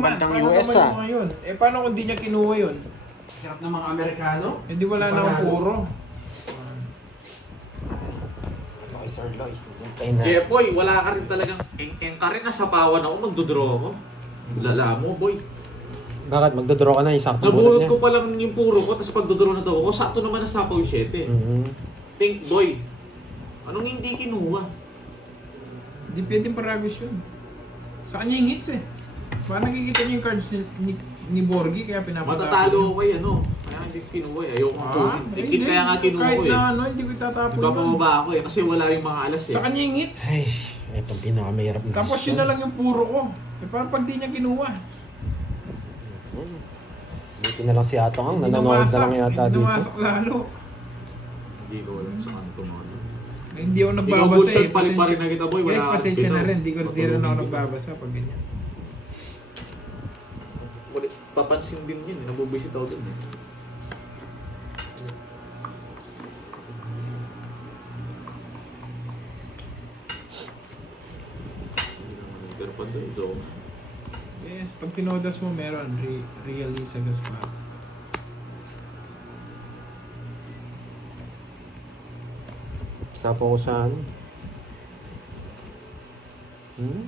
bandang paano US naman yung ngayon? Eh, paano kung di niya kinuha yun? Hirap ng mga Amerikano. Eh, di wala na akong puro. Okay, Sir Loy. Hintayin na. Jepoy, wala ka rin talagang eng ka rin, nasapawan ako, magdodraw ako. Lala mo, boy. Bakit? Magdodraw ka na yung sakto Nabunot ko pa lang yung puro ko, tapos pagdodraw na daw ako, sakto naman nasapaw yung 7. Think, boy, anong hindi kinuha? Hindi pwedeng parabis yun. Sa kanya yung hits eh. Baka nakikita niyo yung cards ni Borgie, kaya pinapatapon. Matatalo ko kay ano, kaya hindi kinuha eh. Ayoko kunin. Tingin kaya nga kinuha kahit ko eh. na ano, hindi ko itatapon yun. Nagpapababa ako eh, kasi wala yung mga alas eh. Sa kanya yung hits. Ay, itong pinakamahirap na Tapos yun na lang yung puro ko. Eh, parang pag di niya kinuha. Buti na lang si Atong ang Hindi nanonood na nawasak, lang yata hindi dito. nawasak lalo. Hindi ko alam sa kanto mo. Eh, hindi ako Ikaw, nagbabasa Bulsan, eh. pali-pali na kita, boy. Wala Guys, kang pasensya pito. na rin. Di rin ako Patulungin nagbabasa pag ganyan. Papansin din yun, nabubisit ako dun eh. Pero pa doon, ito. Yes, pag tinodas mo meron. Really sagas pa. Sapo ko sa ano?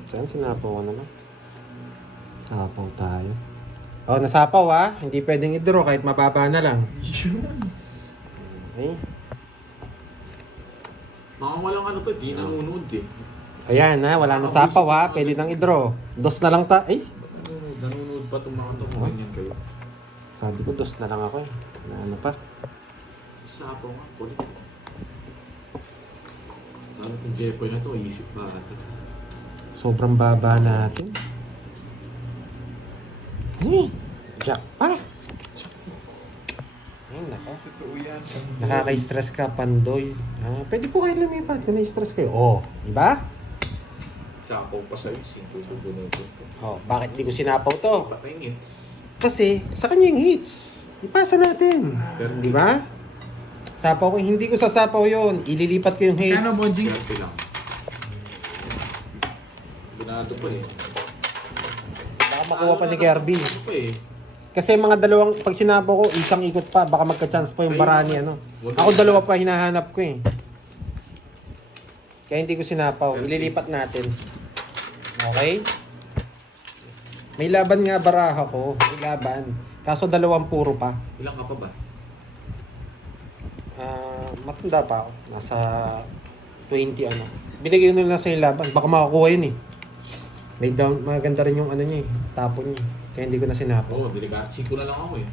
Saan sinapaw ko na lang? Sapaw tayo. Oh, nasapaw ah. Hindi pwedeng i-draw kahit mababa na lang. Okay. Mga walang ano to, di nanonood eh. Ayan ha, wala na sapaw ha. Pwede nang i-draw. Dos na lang ta. Ay! Nanonood pa itong mga to, kung ganyan kayo. Sabi ko, dos na lang ako eh. Ano pa? Isa po nga, kulit. Lalo itong Jepoy na to, isip ba ata. Sobrang baba natin. Ay! Jack pa! Ay, naka. Totoo yan. Nakaka-stress ka, Pandoy. Ah, pwede po kayo lumipat kung na-stress kayo. Oh, di ba? Sapaw pa sa'yo, 5 bubunutin ko. Oh, bakit di ko sinapaw to? Patay-ngits. Kasi sa kanya yung hits. Ipasa natin. Pero Di ba? Sapaw ko, hindi ko sasapaw yon. Ililipat ko yung hits. Kano, Bonjing? Swerte lang. Bunado pa eh. Baka makuha pa ni Kirby. Ano pa eh. Kasi mga dalawang, pag sinapaw ko, isang ikot pa. Baka magka-chance pa yung barani, ano. Ako dalawa pa hinahanap ko eh. Kaya hindi ko sinapaw. Ililipat natin. Okay? May laban nga baraha ko. May laban. Kaso dalawang puro pa. Ilang ka pa ba? Matanda pa ako. Nasa 20 ano. Binigay nyo lang sa yung laban. Baka makakuha yun eh. May down, maganda rin yung ano niya eh. Tapon niya. Kaya hindi ko na sinapaw. Oo, delikado. 5 na lang ako eh.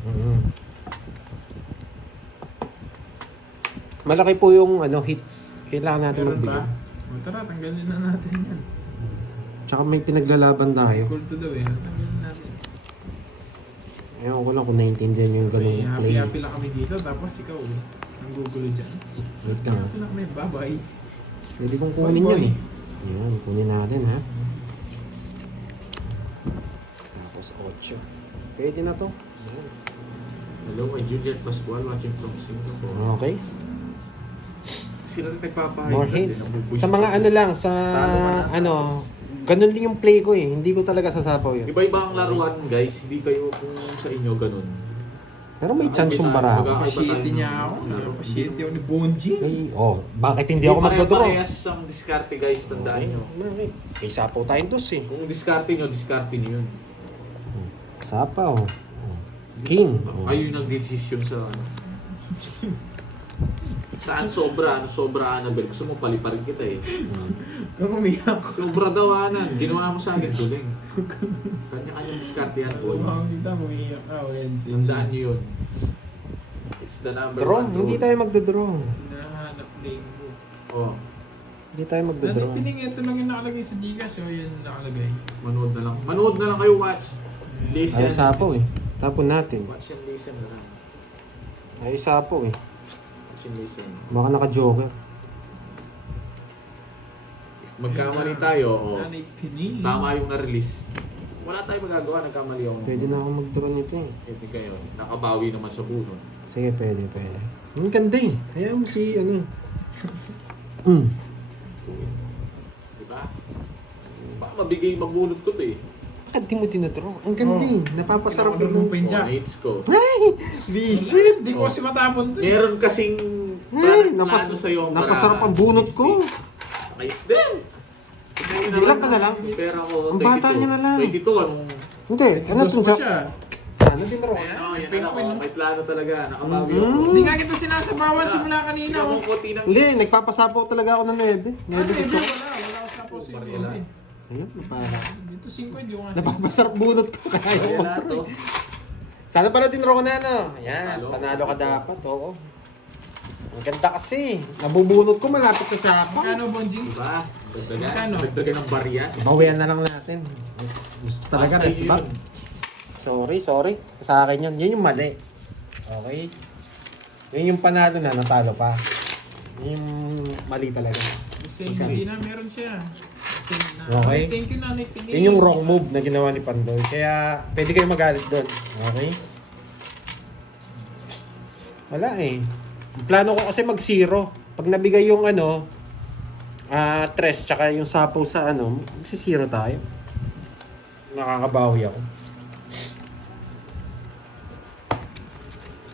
Malaki po yung ano hits. Kailangan natin Meron magbigay. ba? O, tara, tanggalin na natin yan. Tsaka may pinaglalaban tayo. Cool to daw eh. Tanggalin natin. Ewan ko lang kung naiintindihan yung ganung play. Happy-happy lang kami dito. Tapos ikaw, ang gugulo dyan. Wait lang. Happy lang kami. Bye-bye. Pwede kong kunin Boy, yan boy. eh. Yun, kunin natin ha. Tapos 8. Pwede na to. Yan. Hello, kay Juliet Pascual watching from Singapore. Okay. Sila rin nagpapahayag. More hits. Sa mga ano lang, sa ano, ganun din yung play ko eh. Hindi ko talaga sasapaw yun. Iba-iba ang laruan guys, hindi kayo kung sa inyo ganun. Pero may chance yung bara. Pasyente niya ako. Pasyente ako ni Bonji. Ay, oh, bakit hindi ako magdodraw? Parehas ang diskarte guys, tandaan nyo. Bakit? May sapaw tayong dos eh. Kung diskarte nyo yun. Sapaw. King. Oh. Kayo yung nagdesisyon sa ano. Saan sobra? Ano sobra, Annabelle? Gusto mo paliparin kita eh. Kung umiyak. Sobra daw, Anan. Ginawa mo sa akin, tuling. Kanya-kanyang diskarte yan, boy. Kita mo umiyak ka. Tandaan nyo yun. It's the number Draw? 1. Hindi tayo magdodraw. Hinahanap lane ko. Oh, Hindi tayo magdodraw. Piling ito lang yung nakalagay sa Gcash. So, yun nakalagay. manood na lang. Manood na lang kayo, watch. Listen. Ayaw sapaw eh. Tapon natin. Watch and listen na lang. Ayaw sapaw eh. Watch and listen. Baka naka-joker. Magkamali tayo, o Nanay Pining. tama yung na-release. Wala tayong magagawa, nagkamali ako. Pwede na ako mag-draw nito eh. Pwede kayo. Nakabawi naman sa bunod. Sige, pwede. Ang ganda eh. Kaya mo si ano. Diba? Baka mabigay mabunod ko to eh. Bakit di mo dinadraw? Ang ganda eh. Napapasarap Ano yung... pa yung jack? Hits ko. Ay! Visit! Hindi ko kasi matapon to. Meron kasing Ay! plano sa'yo ang Napasarap ang bunot ko. Hits din. Bilang ka na lang. Pera ko, Ang bata niya na lang. 22, anong... Hindi, ano Gusto itong pa jack? siya. Sana dinadraw. Ayan, oh, yan Pink na win, ako. no? May plano talaga. Nakabawi ako. Hindi nga kita sinasabawan simula kanina. Tingnan mo Oh. konti ng Hindi, hits. nagpapasapaw talaga ako ng 9. 9 Ano eh, gusto ko. wala ka sa posi. Barela. Ayun, napara. Dito 5, hindi ko nga Napapasarap bunot ko kaya Kaya yung lahat, oh. Sana pala tinro ko na ano. Ayan, Panalo. panalo ka dapat. Oo. Ang ganda kasi. Nabubunot ko malapit sa sapaw. Magkano, Bonjing? Diba? Dagdagan. Magkano? Dagdagan ng barya. Bawian na lang natin. Gusto talaga Ah, rest sa'yo back. Sorry. Sa akin yun. Yun yung mali. Okay? Yun yung panalo na, natalo pa. Yun yung mali talaga. Same hindi na, meron siya. Same na. Okay. Ay, thank you, Nanay Tingin. Yun yung wrong move na ginawa ni Pandoy. Kaya pwede kayo magalit doon. Okay? Wala eh. Ang plano ko kasi mag-zero. Pag nabigay yung ano, tres, tsaka yung sapaw sa ano, magsi-zero tayo. Nakakabawi ako.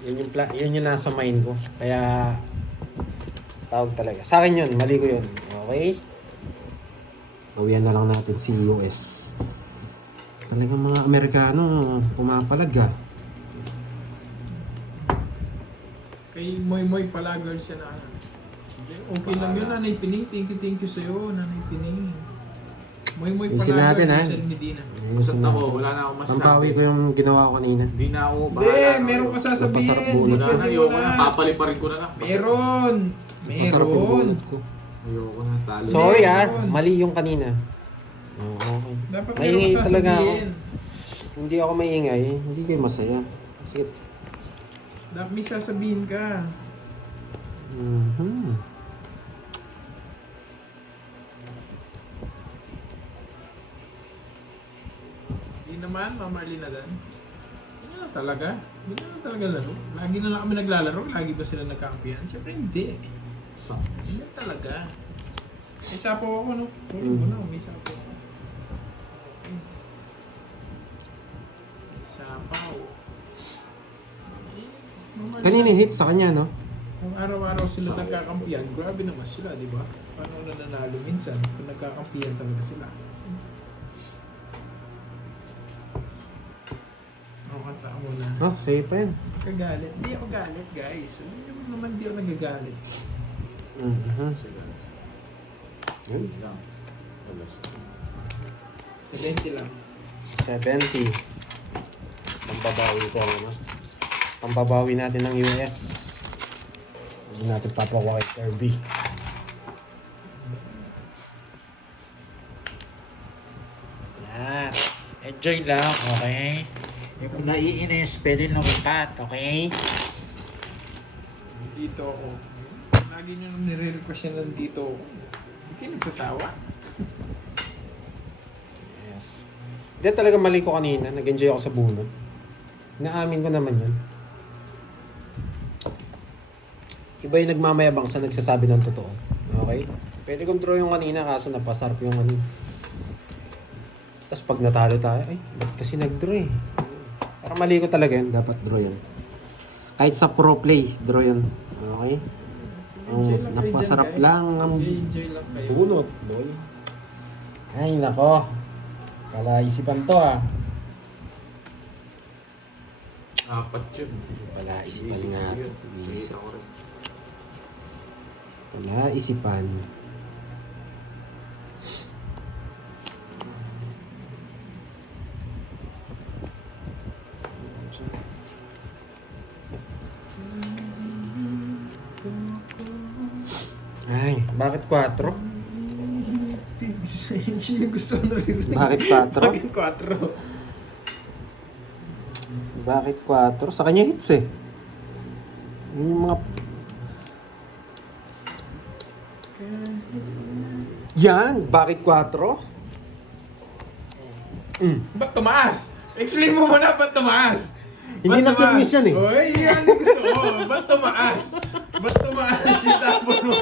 Yun yung nasa mind ko. Kaya, tawag talaga. Sa akin yun, mali ko yun. Okay? Bawian na lang natin si US. Talagang mga Amerikano, pumapalag ah. Kay Moy pala, girl siya na. Okay lang yun, Nanay Pining. Thank you sa'yo, Nanay Pining. Moy Ayusin pala, natin, girl ha? Sel Medina. Kusat ako, wala na akong masasabi. Pambawi ko yung ginawa ko kanina. Hindi na ako. Hindi, bahala na meron ako. ka sasabihin. Napasarap Hindi bunot. Wala na, pwede mo ayoko na. na. Papaliparin ko na lang. Meron. Masarap yung bunot ko. Ayoko na, talo. Sorry Meron. mali yung kanina. Oh, okay. Dapat Maingay meron ka talaga ako. sasabihin. Hindi ako maingay, hindi kayo masaya. Sige. Dapat may sasabihin ka. Mhm. Hindi naman, mamali na dan. Hindi na lang talaga. Hindi na lang talaga laro. Lagi na lang kami naglalaro. Lagi ba sila nagkakampihan? Siyempre hindi. Hindi na talaga. May sapaw ako, no? Sorry ko na, may sapaw ako. Okay. May sapaw. Mamali Kanina na. hit sa kanya, no? Kung araw-araw sila nagkakampihan, grabe naman sila, di ba? Paano nananalo minsan kung nagkakampihan talaga sila? Ako kanta mo na. Oh, safe pa yan. Kagalit. Hindi ako galit, guys. Alam niyo naman di ako nagagalit. Mhm. Yun. 70 lang. 70. Pambabawi ko, ano? Pambabawi natin ng US. Hindi natin papakuha kay Kirby. Yan. Enjoy lang, okay? Yung naiinis, pwede lumipat, okay? Dito ako. Lagi nyo nung nire-request yan nandito ako. Hindi kayo nagsasawa. Yes. Hindi talaga mali ko kanina. Nag-enjoy ako sa bunot. Naamin ko naman yun. Iba yung nagmamayabang sa nagsasabi ng totoo. Okay? Pwede kong draw yung kanina kaso napasarap yung ano. Tapos pag natalo tayo, ay, ba't kasi nag-draw eh? Pero mali ko talaga yun. Dapat draw yun. Kahit sa pro play, draw yun. Okay? Enjoy lang kayo napasarap dyan, guys. lang ang Enjoy lang kayo. bunot, boy. Ay, nako. Palaisipan to ah. Apat yun. Palaisipan nga. yun. Isip. Ako rin. Palaisipan. Ay, bakit 4? Yun yung gusto ko naririnig. Bakit 4? Bakit 4? Bakit 4? Sa kanya hits eh. Yun yung mga... Yan! Bakit 4? Ba't tumaas? Explain mo muna ba't tumaas? Hindi Ba't na-finish yan eh. Uy, yan yung gusto ko. Ba't tumaas? Ba't tumaas yung tapon mo?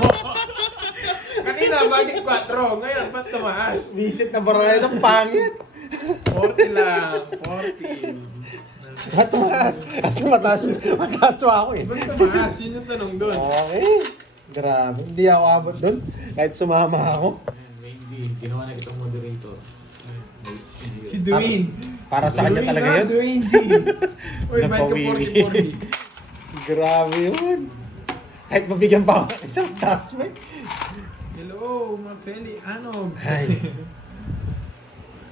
Kanina, bakit 4? Ngayon, ba't tumaas? Visit na baraya ng pangit. 40 lang. 40. Ba't tumaas? Kasi mataas pa ako eh. Ba't tumaas? Yun yung tanong doon. Okay. Grabe. Hindi ako abot doon. Kahit sumama ako. Ayan, Wendy, ginawa na kitang moderator. Si Dwayne. Para sa kanya talaga yun. Dwayne G. Uy, ba't ka Napawiwi. 40-40? Grabe yun. Kahit mabigyan pa ako ng isang taas mo eh. Hello, Mafeli. Ano? Ay.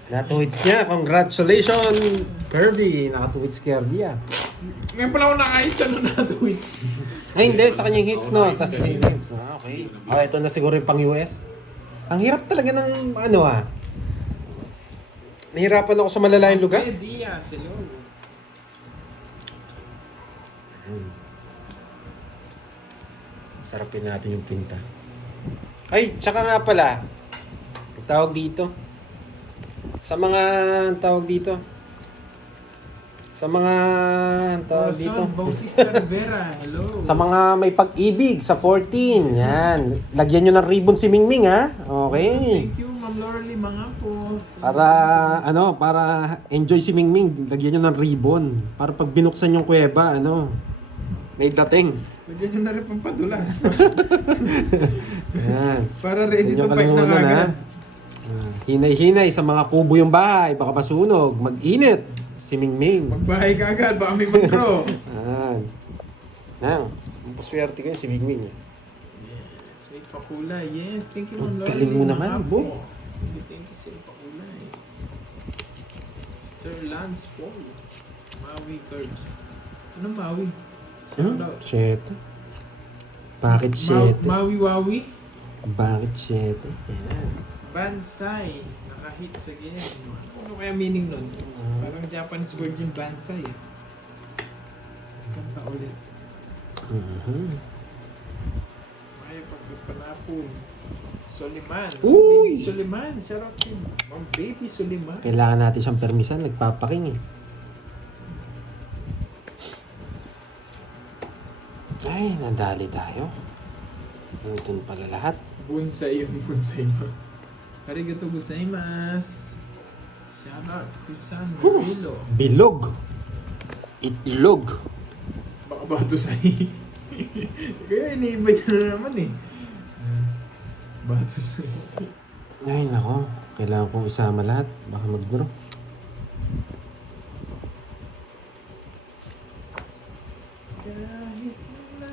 Natuwits niya. Congratulations, Kirby. Nakatuwits Kirby ah. Ngayon pala ako nakahit sa na-tweets. Ay, hindi. Sa kanyang hits, no? Oo, Tapos nice. may hits. Ah, okay. Ah, ito na siguro yung pang US. Ang hirap talaga ng ano ah. Nahirapan ako sa malalayang lugar. Okay, Diaz. Hello. Sarapin natin yung pinta. Ay, tsaka nga pala. Tawag dito. Sa mga tawag dito. Sa mga tawag dito. Corazon Bautista Rivera. Hello. Sa mga may pag-ibig sa 14. Yan. Lagyan nyo ng ribbon si Mingming ha. Okay. Thank you, Ma'am Lauralie mga po. Para enjoy si Mingming. Lagyan nyo ng ribbon. Para pag binuksan yung kuweba, may dating. Lagyan nyo na rin pampadulas. Yan. Para ready Huwag to nyo fight na kalimutan, ha? agad. Hinay-hinay sa mga kubo yung bahay. Baka masunog. Mag-init. Si Mingming. Magbahay ka agad, baka may mag-draw. Nang, ang paswerte ko yun si Mingming. Yes, may pakulay. Yes, thank you, Ma'am Ang Lauralie. galing mo mga naman, po. boy. Thank you sa pakulay. Mr. Lance Paul. Maui Curves. Anong Maui? Shout out. 7. Bakit 7? Maui-Wawi. Bakit 7? Yan. Bansai. Nakahit sa game. Ano kaya meaning nun? Parang Japanese word yung bansai. Kanta ulit. May pagpapanapon. Soliman. Uy! Baby Soliman. Shout out to Ma'am Baby Soliman. Kailangan natin siyang permisan. Nagpapaking eh. Ay, nadali tayo. Nandun pala lahat. Bonsai yung bonsai mo. Arigato gozaimasu. Shout out. Crisan Vilo. Bilog. Itlog. Baka batusay. Kaya iniiba niya na naman eh. Batusay. Ay, nako. Kailangan kong isama lahat. Baka mag-draw. Kahit na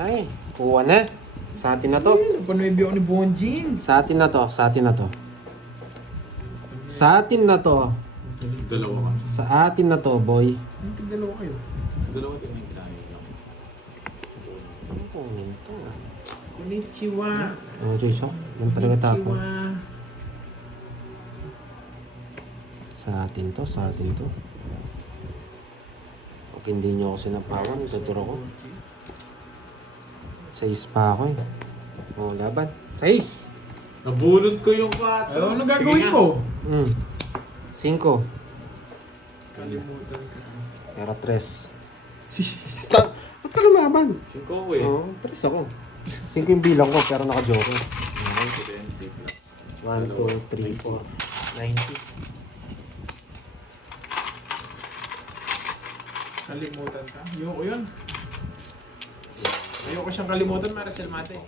Ay, kuha na. Sa atin na to. Napanuebi ako ni Bonjin. Sa atin na to. Sa atin na to. Sa atin na to. Dalawa ka. Sa atin na to, boy. Ang tigdalawa kayo. Dalawa din may tayo lang. Ano po nito? Konnichiwa. Oh, Joyce, yan talaga tapo. Konnichiwa. Sa atin to, sa atin to. Pag hindi nyo ako sinapawan, tuturo ko. 6 pa ako eh. Oh, laban. 6! Nabunod ko yung 4. Ano gagawin ko? 5. Kalimutan ka. Pero 3. Ba't ka lumaban? 5 ko eh. Oo, 3 ako. 5 yung bilang ko, pero naka-joke. 70 plus. 1, 2, 3, 4. 90. Kalimutan ka? Ayoko yun. Ayoko siyang kalimutan, Maricel Mate.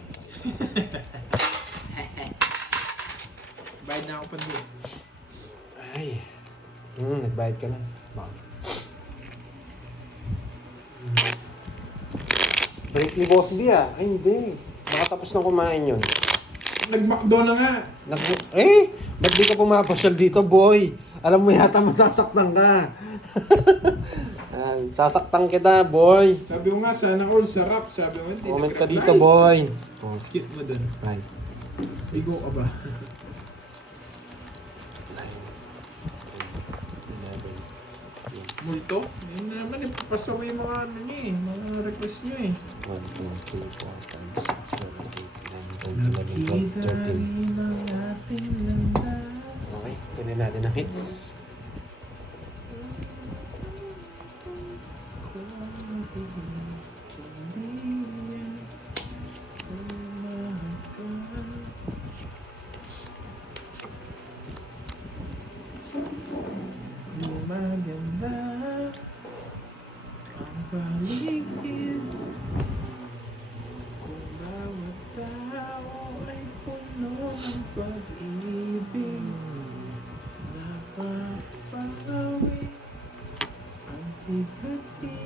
Bayad na ako pa doon. Ay. Nagbayad ka na. Bakit? Break ni Boss B ah. Ay, hindi. Nakatapos na kumain yun. Nag-McDo na nga. Ba't di ka pumapasyal dito, boy? Alam mo yata masasaktan ka. Sasaktan kita, boy. Sabi ko nga, sana all sarap. Sabi mo, hindi Comment ka nag-reply. dito, boy. Cute mo dun. Right. Bigo ka ba? 11. Multo? Yun na naman, ipapasa mo yung mga ano niyo eh. Mga request niyo eh. 1, 2, 3, 4, 5, 6, 7, 8, 9, 10, 11, 12, Nakita 13. rin ang ating landas. Okay, kunin natin ang hits. paligid. Kung bawat tao ay puno ng pag-ibig, napapawi ang higati.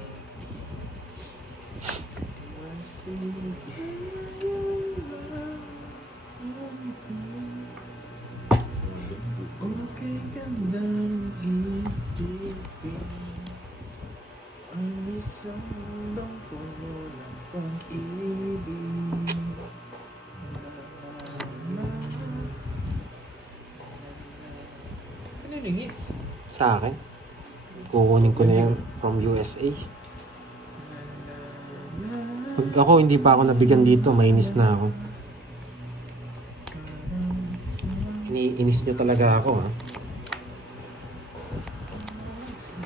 Okay, gandang isipin ang isang mundong puno ng pag-ibig. Ano yung hits? Sa akin? Kukunin ko na yan from USA. Pag ako hindi pa ako nabigyan dito, mainis na ako. Iniinis nyo talaga ako, ha?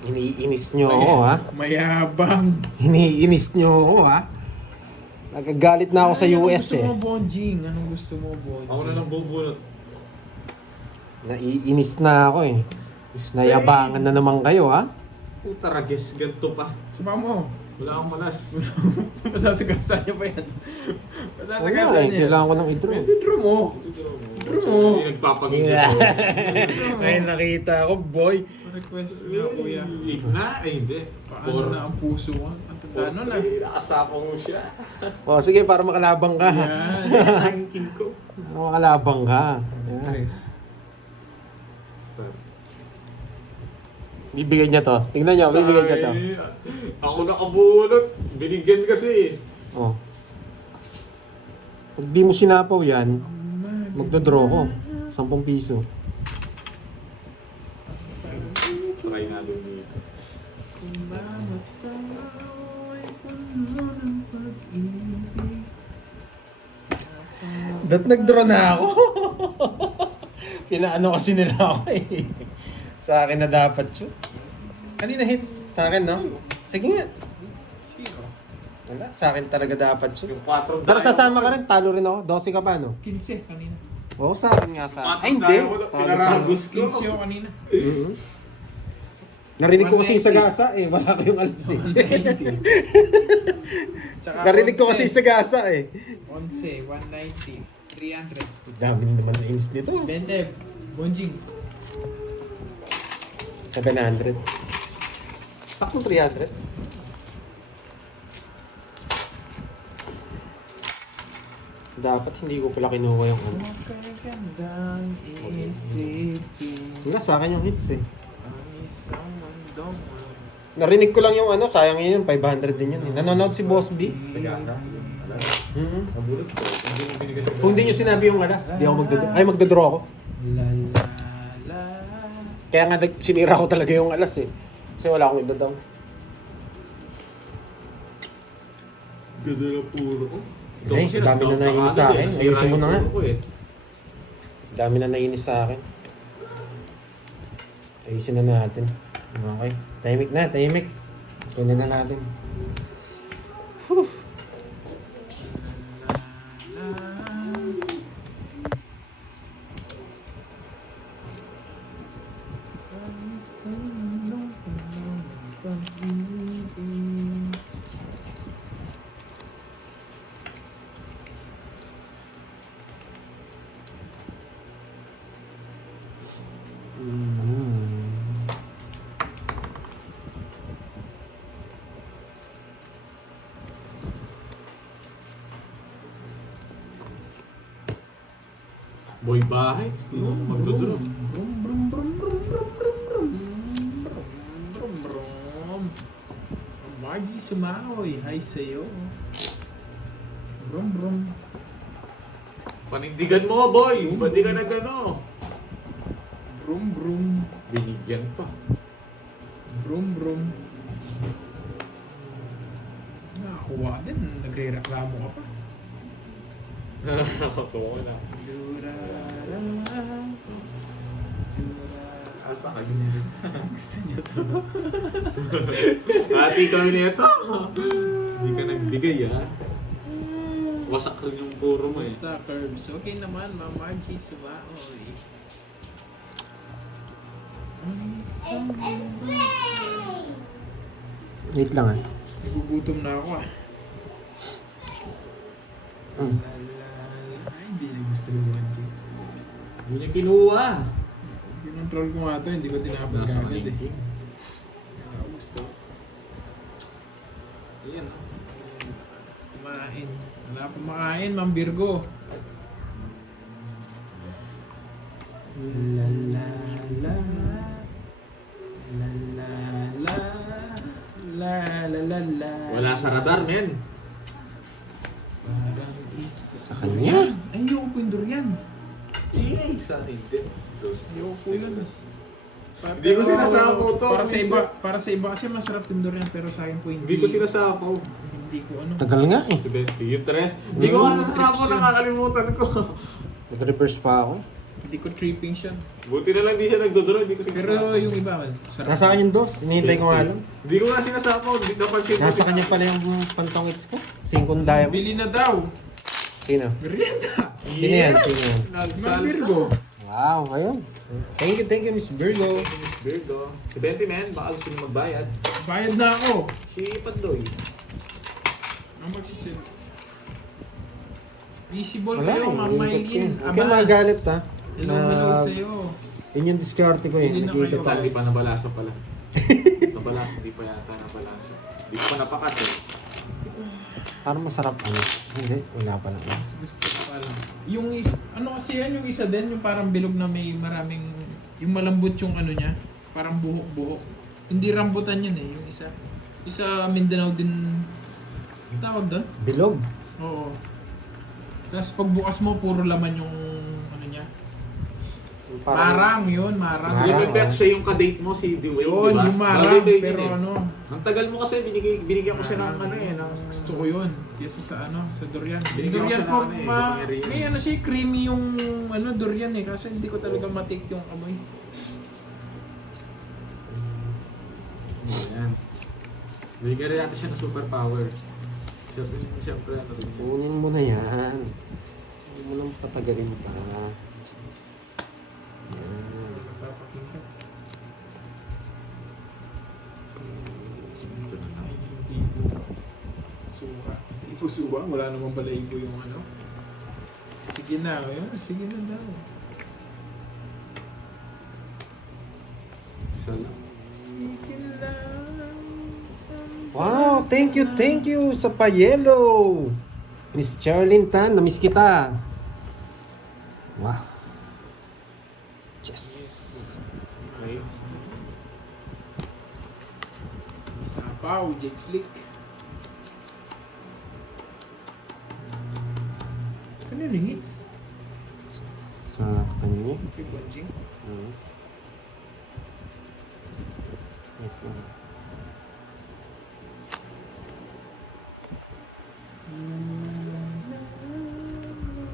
Iniinis nyo ako, ha? Mayabang. Iniinis nyo ako, ha? Nagagalit na ako sa US, eh. Anong gusto mo, Bonjing? Anong gusto mo, Bonjing? Ako na lang bubunot. Naiinis na ako, eh. Nayabangan na naman kayo, ha? Puta rages, ganito pa. Saba mo. Wala akong malas. Masasagasan niya pa yan. Oo nga, Masasagasan eh. niya. Kailangan ko ng i-draw. Pwede draw mo. Draw mo. Hindi nagpapagigil ko. Ngayon nakita ako, boy. Request na, kuya. Na? Ay, hindi. Paano na ang puso mo? Ang tanda nun ah. Nakasapa mo siya. O, sige, para makalabang ka. Yan. Sangkin ko. Makalabang ka. Yan. Tres. Start. Bibigyan niya to. Tingnan niyo, bibigyan niya to. Ay, ako nakabunot. Binigyan kasi eh. Oh. Pag di mo sinapaw yan, magdodraw ko. 10 piso. Try natin dito. Kung bawat tao ay puno ng pag-ibig. Dat nagdraw na ako. Pinaano kasi nila ako eh. Sa akin na dapat yun. Kanina hits? Sa akin, no? Sige nga. Zero. Wala, sa akin talaga dapat yun. Yung 4 Pero sasama ka rin, talo rin ako. 12 ka pa, no? 15 kanina. Oo, sa akin nga sa akin. Ay, hindi. Pinaragos ko. 15 ako kanina. Mhm. Narinig ko kasi sa gasa eh. Wala kayong alas eh. Tsaka Narinig ko kasi sa gasa eh. 11, 190, 300. Dami naman na ins nito. 20, Bonjing. 700. Saktong 300. Dapat hindi ko pala kinuha yung ano. Magagandang isipin Nga sa akin yung hits eh. ang isang mundong Narinig ko lang yung ano, sayang yun, 500 din yun eh. Nanonood si Boss B. Sagasa. Mhm. Nabulot ko. Hindi mo binigay sa Kung di nyo sinabi yung alas, di ako magdodraw. Ay, magdodraw ako. la la la. Kaya nga sinira ko talaga yung alas eh. Kasi wala akong idodraw. Ganda na puro ko. Ay, dami na nainis sa akin. Ayusin mo na nga. Eh. Dami na nainis sa akin. Ayusin na natin. Okay. Tahimik na, tahimik. Kunin na natin. Whew. Boy bahay. Hindi mo magdodoro. Brum brum brum brum brum brum brum brum brum. Margie Sumahoy, hi sa'yo. Brum brum. Panindigan mo, boy. Ba't di ka nagano? Brum brum. Binigyan pa. Brum brum. Nakakuha din, nagre-reklamo ka pa. Nakakatawa na. Asa ka yun? Gusto niya to. Hati kami nito. Hindi ka nagbigay ah. Wasak rin yung puro mo eh. Basta curbs. Okay naman, Ma'am Margie Sumahoy. Wait lang ah. Nagugutom na ako ah. Hmm. Ay, hindi na gusto ng Wanji. Hindi niya kinuha. Kinontrol ko nga to, hindi ko tinapon Nasa kagad eh. maningking. Ah, gusto. Ayan, no? Kumain. Wala pa makain, Ma'am Virgo. La la la. La la la. La la la la. Wala sa radar, men. Parang isa. Sa kanya? Ay, hindi ko po yung durian. Ingay sa hindi. Hindi ko po yun. Hindi ko sinasapaw to, Para sa minsan. iba kasi masarap yung durian pero sa akin po hindi. Hindi ko sinasapaw. Hindi ko ano. Tagal nga eh. Si Benty, yung tres. Hindi ko nga nasasapaw, nakakalimutan ko. Nag-reverse pa ako. Hindi ko tripping siya. Buti na lang di siya nagdodoro, hindi ko Pero sinasapaw. yung iba, sarap. Nasa kanya yung dos. Hinihintay ko nga lang. Hindi ko nga sinasapaw, hindi napansin ko. Nasa kanya pala yung pantongits ko. Singkong diamond. Bili na daw. Sino? Merienda. Sino yan? Sino yan? Ma'am Nagsalsa. Virgo. Wow, ayun. Thank you, Miss Virgo. Virgo. Si Benty, men, baka gusto niyo magbayad. Bayad na ako. Si Pandoy. Ang magsisil. Visible Wala kayo, eh. Ma'am Maylin. Huwag kang magalit ha. Hello sa'yo. Yun yung diskarte ko eh. Hindi na Nakikita kayo. pa. Tali pa nabalasa pala. Nabalasa, di pa yata nabalasa. Di pa napakat eh. Parang masarap ano. Hindi, wala pa lang. Gusto ko pa lang. Yung ano kasi yan, yung isa din, yung parang bilog na may maraming, yung malambot yung ano niya. Parang buhok-buhok. Hindi rambutan yan eh, yung isa. Isa Mindanao din, tawag doon? Bilog. Oo. Tapos pagbukas mo, puro laman yung ano niya. Marang yun, marang. Marang. Remember siya yung kadate mo, si Dwayne, di Yun, ba? yung marang, Bagay kayo pero yun eh. ano. Ang tagal mo kasi, binigyan ko siya ng ano eh. Ng, Gusto ko yun. Kesa sa ano, sa durian. Binigyan ko Durian siya ng po, ano eh, kapangyarihan. may ano siya, creamy yung ano, durian eh. Kasi hindi ko talaga matik yung amoy. Ayan. Bigyan rin natin siya ng superpower. Siyempre, ano rin. Kunin mo na yan. Huwag mo nang patagalin pa. Yan. Papakinggan. Ito na lang. Ay, hindi po suka. Hindi po suka. Wala namang balayibo yung ano. Sige na. Ayun, sige na daw. Isa lang. Sige lang. Wow, thank you sa payelo. Miss Charlene Tan, na-miss kita. Wow. Yes. Nice. Sapaw, Jake Slick. Ano yung hits? Sa kanya. Kay Bonjing. Wait lang.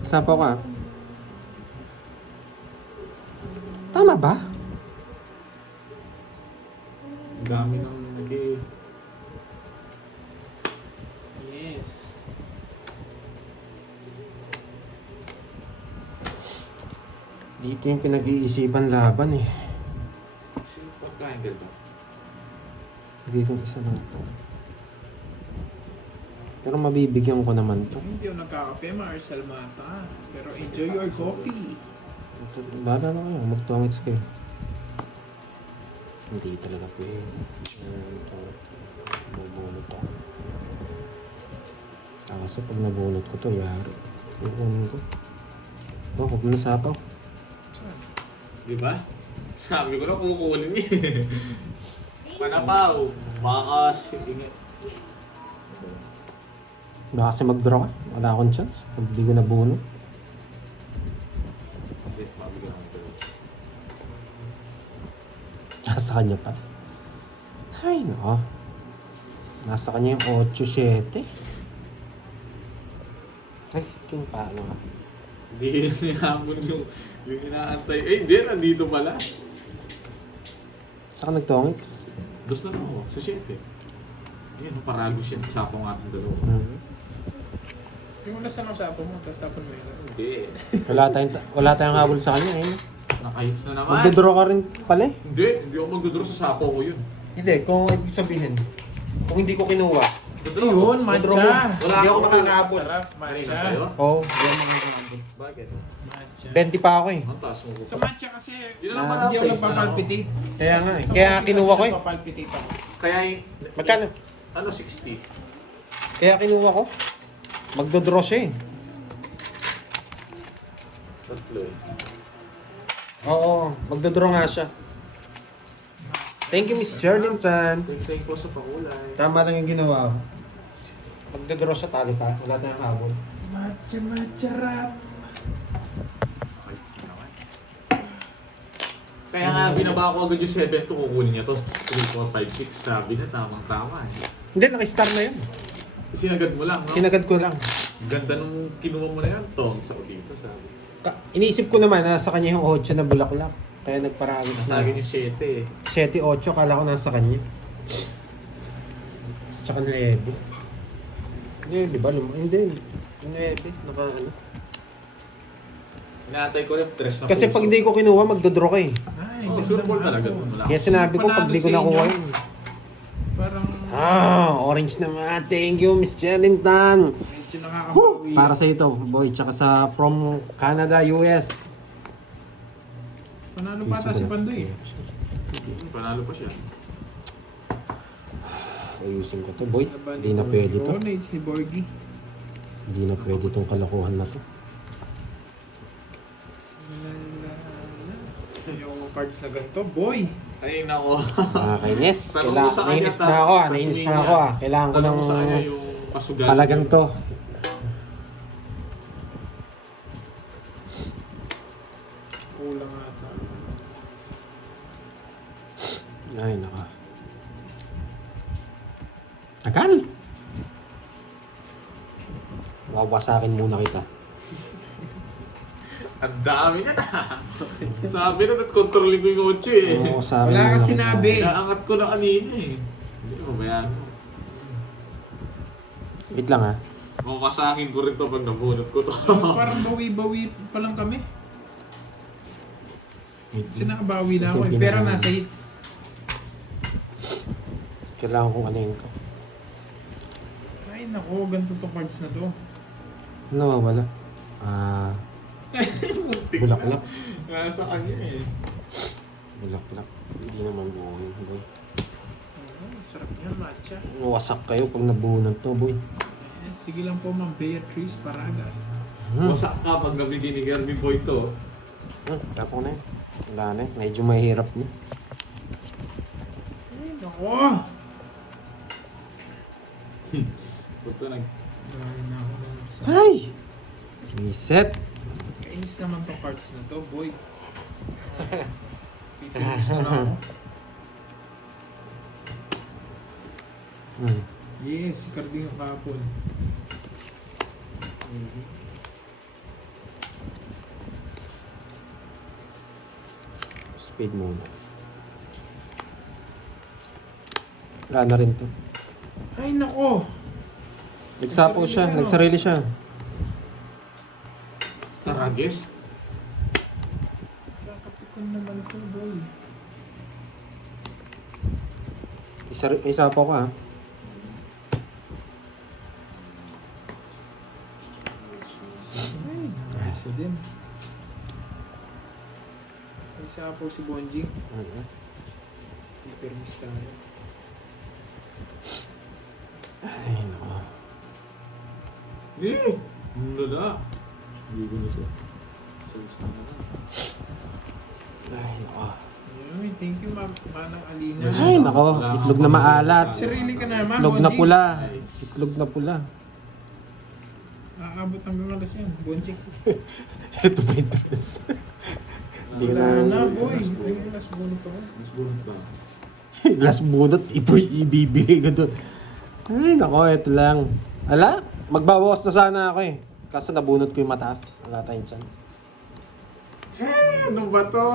Sapaw ka. Tama ba? Ang dami ng nag- Yes. Dito yung pinag-iisipan laban eh. Sino pagkain ka ba? Hindi kong isa lang to. Pero mabibigyan ko naman to. Hindi ako nagkakape, Marcel Mata. Pero enjoy your coffee. Bala na kayo, magtuwangits kayo. Hindi talaga pwede. Nabunot ako. Kasi pag nabunot ko to, yari. Kukunin ko. Oh, huwag mo na sapaw. Di ba? Sabi ko na kukunin niya. Panapaw. Bakas. Baka kasi mag-draw ka. Wala akong chance. Pag di ko nabunot. Hindi, mabigyan ako ito. Nasa kanya pa. Ay, no. Nasa kanya yung 8-7. Ay, king paano ka? Hindi hinahamon yung inaantay. Eh, hindi. Nandito pala. Saan ka nagtongits? Gusto na ako. Sa 7. Ayan, paragos yan. Sapo ng ating dalawa. Yung ulas na sa mo, tapos tapon mo yun. Hindi. Wala tayong habol sa kanya eh. Nakahits na naman. Magdodraw ka rin pala eh. Hindi. Hindi ako magdodoro sa sapo ko yun. Hindi, kung ibig sabihin, Kung hindi ko kinuha. Yun, matcha. Wala Hindi ako ako makakaabot. Sarap, Kanina matcha. sa'yo? Oo, yan mga ginawa. Bakit? Matcha. 20 pa ako eh. Ang taas mo. Sa matcha kasi, Di na lang Ah, pala hindi ako size na nagpapalpitate. Kaya nga eh. Sa Kaya coffee kinuha kasi ko eh. nagpapalpitate ako. Kaya Magkano? Ano 60? Kaya kinuha ko. Magdodraw siya eh. Tatlo eh. Oo, magdodraw nga siya. Thank you, Miss Jardin Chan. Thank po sa pakulay. Tama lang yung ginawa ko. Magdodraw siya, talo pa. Wala tayong habol. Matcha, matcha rap. Kaya nga binaba ko agad yung 7 to kukunin niya to 3, 4, 5, 6. Sabi na tamang-tama eh. Hindi, nakistar na yun. Sinagad mo lang, no? Sinagad ko lang. Ganda nung kinuha mo na yan, Tom. Sa dito, sabi. Iniisip ko naman na sa kanya yung 8 na bulaklak. Kaya nagparami Sa akin na. yung 7 eh. 7-8, kala ko nasa kanya. Tsaka 9. Hindi, di ba? Hindi. 9, naka ano. Inaantay ko rin, 3 na Kasi pag hindi ko kinuha, magdodraw ka eh. Ay, Oh, ganda sure ball ng talaga ano. dun. Wala. Kaya sinabi ko, pag di ko nakuha yun. Parang Orange naman. Thank you, Miss Jellington. medyo nakakabawi. Para sa ito, boy. Tsaka sa from Canada, US. Panalo pa ata si Pandoy eh. Panalo pa siya. Ayusin ko to, boy. Hindi na pwede to. Grenades ni Borgie. Hindi na pwede itong kalokohan na to. Yung cards na ganito, boy. Ay, nako. Nakakainis. Tanong mo sa kanya, Nainis na ako ah. Nainis na ako ah. Kailangan ko Tanong ng mo sa kanya yung pasugal. palagan to. Kulang ata. Ay, naka. Tagal! Wawasakin muna kita. Ang dami niya na. Sabi na, controlling ko yung 8 eh. Wawasakin Wala muna ka kita. sinabi. Inaangat ko na kanina eh. Hindi ko mabayaan mo. Wait lang ah. Mamasakin ko rin to pag nabunot ko to. Tapos parang bawi-bawi pa lang kami. Kasi nakabawi na ako eh. Pero nasa hits. Kailangan kong ano yun ko. Ay nako, ganito to cards na to. Ano wala? Bulaklak. Nasa kanya eh. Bulaklak. Hindi naman buo yun, boy. Sarap niya, matcha. Wasak kayo pag nabunod to, boy. Eh, sige lang po, Ma'am Beatrice Paragas. Wasak ka pag nabigyan ni Kirby Boy to. Tapos na yun. Wala na yun. Medyo mahirap niya. Ay nako! Puto nag... Grabe na ako na nakasama. Ay! Reset. Kainis naman tong cards na to, boy. Pitinis na lang ako. Yes, si Cardinho kahapon. Speed muna. Wala na rin to. Ay nako! Nagsapaw siya. Nagsarili siya. Tarages? Kakapikon naman to, boy. Isapaw ka ha. Ay, isa din. Isa po si Bonjing. Hypermiss tayo. Ay, nako. Eh! Ano na? Hindi ko na to. Salis na na. Ay, nako. Ay, thank you, Manang Alina. Ay, nako. Itlog na maalat. Sarili ka naman, Itlog na Bonjing. pula. Itlog na pula. Aabot hanggang alas yan, Bonjing. Ito pa yung dress. Hindi ko Wala na. na, boy. Ay, last bonus ako. Mas bunod ka. Last bunot, ibibigay ko doon. Ay, nako, ito lang. Ala, magbabawas na sana ako eh. Kaso nabunot ko yung mataas. Wala tayong chance. Ano ba to?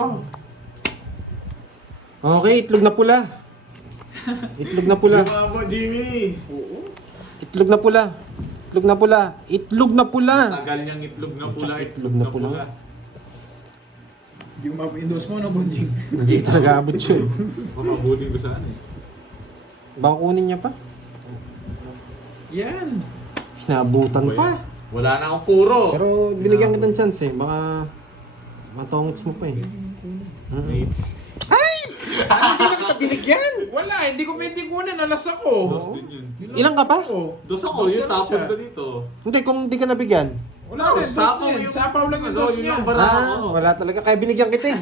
Okay, itlog na pula. Itlog na pula. Yung mo, Jimmy! Itlog na pula. Itlog na pula. Itlog na pula. Tagal niyang itlog na pula. Itlog na pula. Yung map-endorse mo, no, Bonjing? Hindi talaga abot yun. Mapabuting ko saan eh. Baka kunin niya pa. Yan. Pinabutan pa. Wala na akong puro. Pero binigyan kita ng chance eh. Baka matongits mo pa eh. Mates. Saan hindi na kita binigyan? Wala, hindi ko pwede kunin. Alas ako. Dos din yun. Yun lang Ilang ka ba? ako. Dos ako, Dos yung lang tapon siya. ka dito. Hindi, kung hindi ka nabigyan. Wala No, din, dos sapaw yan. yung- Sapaw lang yung ano, dos yun niya. ang bara ako. Wala talaga. Kaya binigyan kita eh.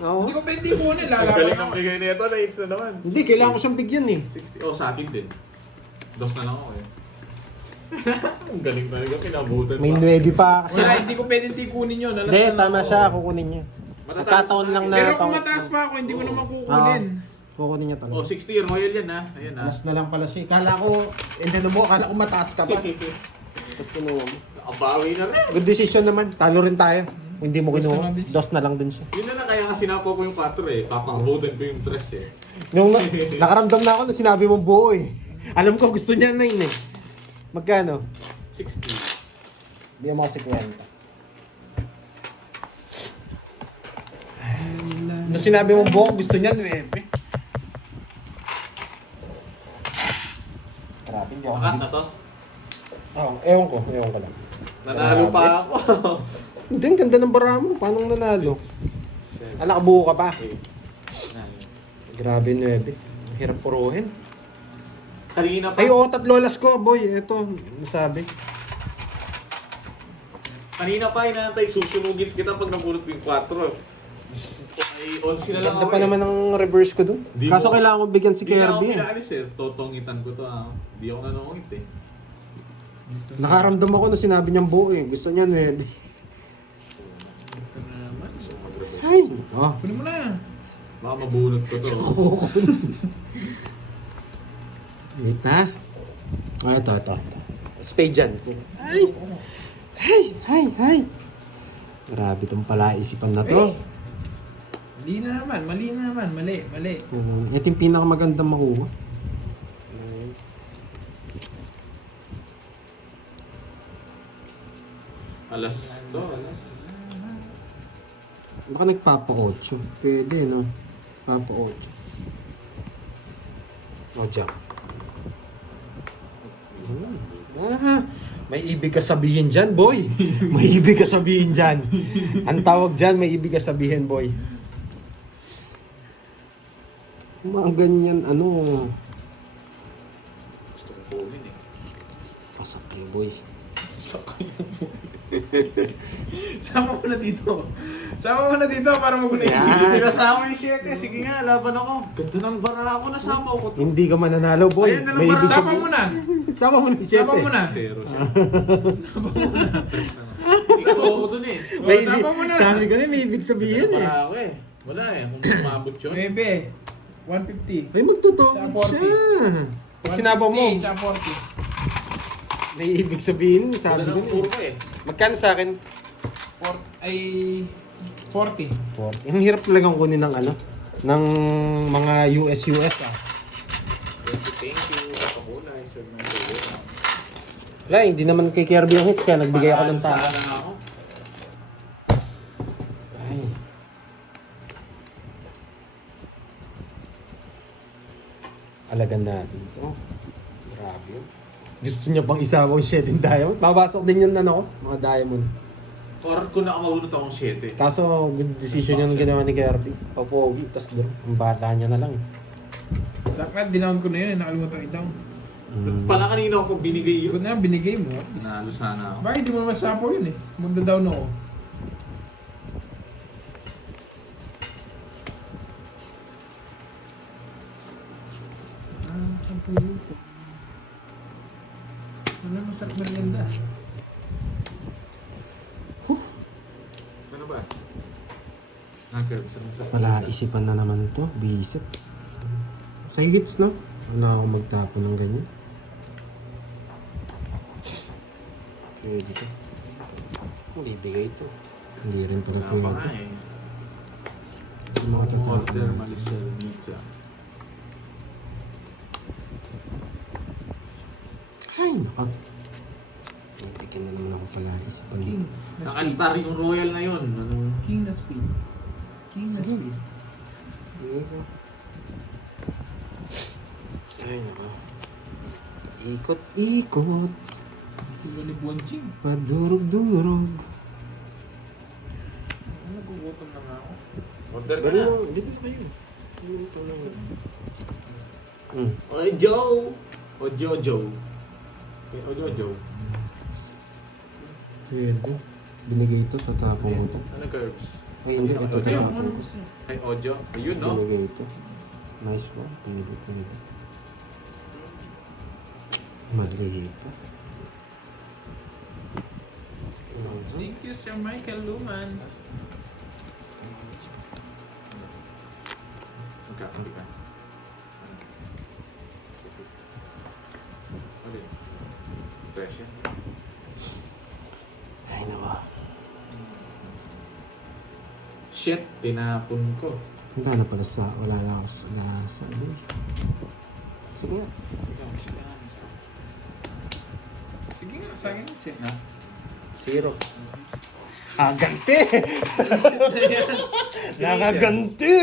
Oo. Hindi ko pwede kunin. Ang Lalaban galing ako. ng bigay nito, na-hits na naman. Hindi, kailangan ko siyang bigyan eh. 60. Oh, sa akin din. Dos na lang ako eh. Ang galing talaga, pinabutan May pa. 9 pa kasi. Wala, hindi ko pwede tikunin yun. Alas Hindi, na lang tama ako. siya. Kukunin niya. Matatalo Nagkataon sa lang akin. na Pero kung tawag mataas siya. pa ako, hindi ko naman Ah, kukunin. kukunin niya Oh, talaga. 60 royal yan ha. Ayan ha. Last na lang pala siya. Kala ko, ano mo, kala ko mataas ka pa. Tapos kinuha mo. Nakabawi na rin. Good decision naman. Talo rin tayo. Kung hindi mo Dos na kinuha, lang din siya. dos na lang din siya. Yun na kaya nga sinapo ko yung 4 eh. Papakabutan ko yung 3 eh. Nung nakaramdam na ako na sinabi mong buo eh. Alam ko gusto niya na yun eh. Magkano? 60. Hindi mo kasi kwenta. Nung sinabi mong buo, gusto niya 9. Grabe, hindi ako. Makat na to. Oh, ewan ko lang. Nanalo pa ako. Hindi, ang ganda ng bara mo. Paano nanalo? 7, Nakabuo ka pa. 8, 9. Grabe 9. Ang hirap puruhin. Kanina pa. Ay, oo, 3 lolas ko, boy. Ito, nasabi. Kanina pa inaantay, susunugin kita pag napulot ko yung 4. Ay, 11 na lang Ganda ako pa eh. naman ang reverse ko dun. Di Kaso mo- kailangan ko bigyan si Hindi na ako Kirby. eh. pinaalis eh. Totongitan ko to ah. Hindi ako nanungit eh. Nakaramdam ako na sinabi niyang buo eh. Gusto niya 9. Ito na naman. So, mag-reverse. Ay! Oh. Kunin mo na. Baka mabunot ko to. Wait ha. Ah, ito. Spade dyan. Ay! Ay! Grabe tong palaisipan na to. Mali na naman. Mali. Ito yung pinakamagandang makuha. Alas to, alas. Baka nagpapa-8. Pwede, no? Papa-8. O, Jack. May ibig ka sabihin dyan, boy. May ibig ka sabihin dyan. Ang tawag dyan, may ibig ka sabihin, boy. Mga ganyan, ano, Gusto ko pulin eh. pasakay, boy. Sama mo na dito. Para magulis. Yan. Pinasama yung 7. Sige nga, laban ako. Ganda ng bara ako, nasapaw ko to. Hindi ka mananalo, boy. Ayan na lang, May ibig Sama mo na. Sama mo ni Sama mo Chete. na. Zero siya. Ikaw ako dun eh. May Oh, sama ibig, mo na. sabi ko na, may ibig sabihin eh. Para ako eh. Wala eh. Kung umabot yun. Bebe. 150. May magtutungkit Sa 40. siya. Pag sinabi mo, 150 tsaka 40. may ibig sabihin, Wala sabi ko nang na puro eh. eh. Magkano sa akin? Ay 40. 40. Ang hirap talagang kunin ng ano, ng mga US ah. Thank you. Kakulay. Sir ng Toyota. Wala, hindi naman kay Kirby ang hit, kaya nagbigay ako ng tao. Sana ako. Ay. Alagan natin to. Grabe yun. Gusto niya pang isawang shit in diamond. Babasok din yan ano, mga diamond. Or kung nakamahulot akong 7. Kaso, good decision yung ginawa ni Kirby. Papogi, tas doon. Ang bata niya na lang eh. Dapat dinown ko na yun. Nakalimutan i-down. Pala kanina ako binigay yun. Ba't na binigay mo? Nalo sana ako. Bakit di mo masapo yun eh? Magda-down ako. Ang puto. Ano masarap merienda? Ano ba? Nagkar, sarap. Wala, isipan na naman to. Bisit. Sa hits, no? Wala akong magtapon ng ganyan. Pwede to. Hindi bigay to. Hindi rin to na Wala pa nga pwede. eh. Yung mga tatapon Order na. Marisel Pizza. Ay, naka. Napikin na naman ako pala. Isipan King dito. na speed. Naka-star yung royal na yun. Ano? King na speed. King na Sige. speed. Ay, naka. Ikot. Ikot-ikot, Diba ni Bonjing? padurog-durog. Nagugutom na nga ako. Order ka Ganun na. lang, dito na kayo. Dito na kayo. Oy, Joe! O Jojo. Okay, o Jojo. Pwede. Binigay ito, tatapon ko ito. Ano curves? Ay, hindi. Ito, Kaya tatapon ano ko. gusto? Ay, Ojo. Ayun, no? Binigay ito. Nice one. Pwede, pwede. Maliit pa. Thank you, Sir Michael Luman. Magkakampi ka. Okay. Fresh yan. Ay, nawa. Shit, tinapon ko. Wala na pala sa, wala na ako sa lasa. Sige nga. Sige nga, sa akin. Sige Na? Zero. Ganti! Nakaganti!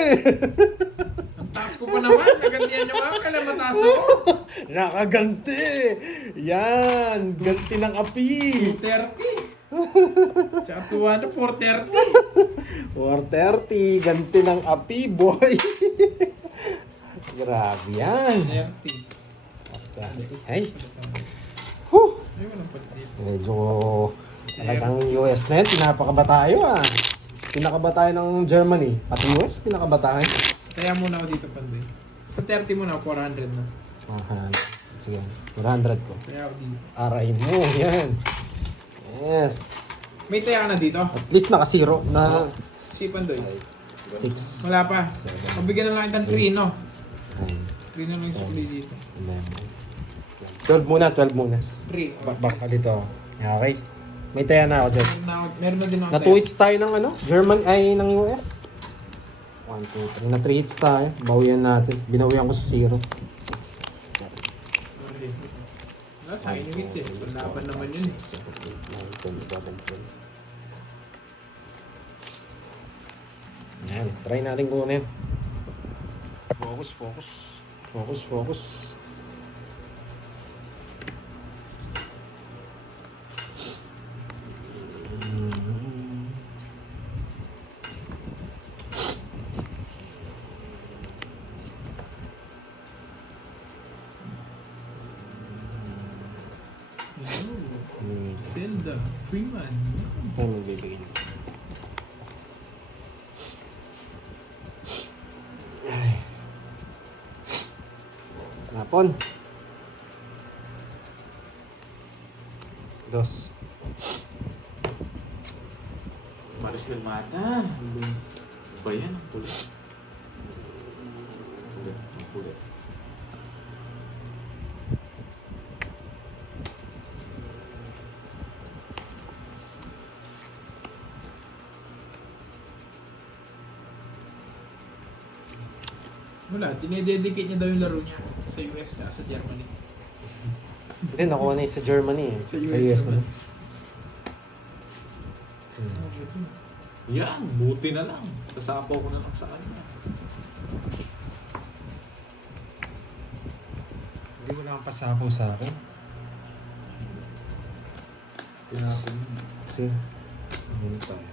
Ang taas ko pa naman. Nagantihan niyo ba? Kailan mataas ako? Nakaganti! Yan! Ganti ng api! 230. Tsaka tuwa na 430. 430, ganti ng api, boy! Grabe yan! 30. Ay! Huh! Ay, walang pagdito. Medyo talagang US na yan, pinapakaba tayo ah. Pinakaba tayo ng Germany. Pati US, pinakaba tayo. Kaya muna ako dito, Panday. Sa 30 muna, 400 na. Aha. Sige, 400 ko. Kaya ako dito. Arayin mo, yan. Yes. May taya ka na dito? At least naka-zero na Si Pandoy. 6. Wala pa. Pabigyan na lang kitang 3, no? 9, 3 na lang yung sukli dito. 11. 12 muna, 12 muna. 3. Baka dito. Okay. May taya na ako dyan. Meron na din ako Na 2 hits tayo ng ano? German ay ng US. 1, 2, 3. Na 3 hits tayo. Bawian natin. Binawian ko sa 0. Wala, sa akin yung hits eh. Panlaban naman yun eh. 12. Yan. Try natin kunin. Focus, focus. Focus, focus. Zelda Freeman. Ano magbibigay? Ay. Napon. 2. Maricel Mata. Ano ba yan? Ang kulit. Ang kulit. Wala, dinededicate niya daw yung laro niya sa US at sa Germany. Hindi, nakuha na yung sa Germany eh. Sa US naman. Yan, buti na lang. Sasapaw ko na lang sa kanya. Hindi wala kang pasapaw sa akin. Tinapon mo. Kasi, ano tayo?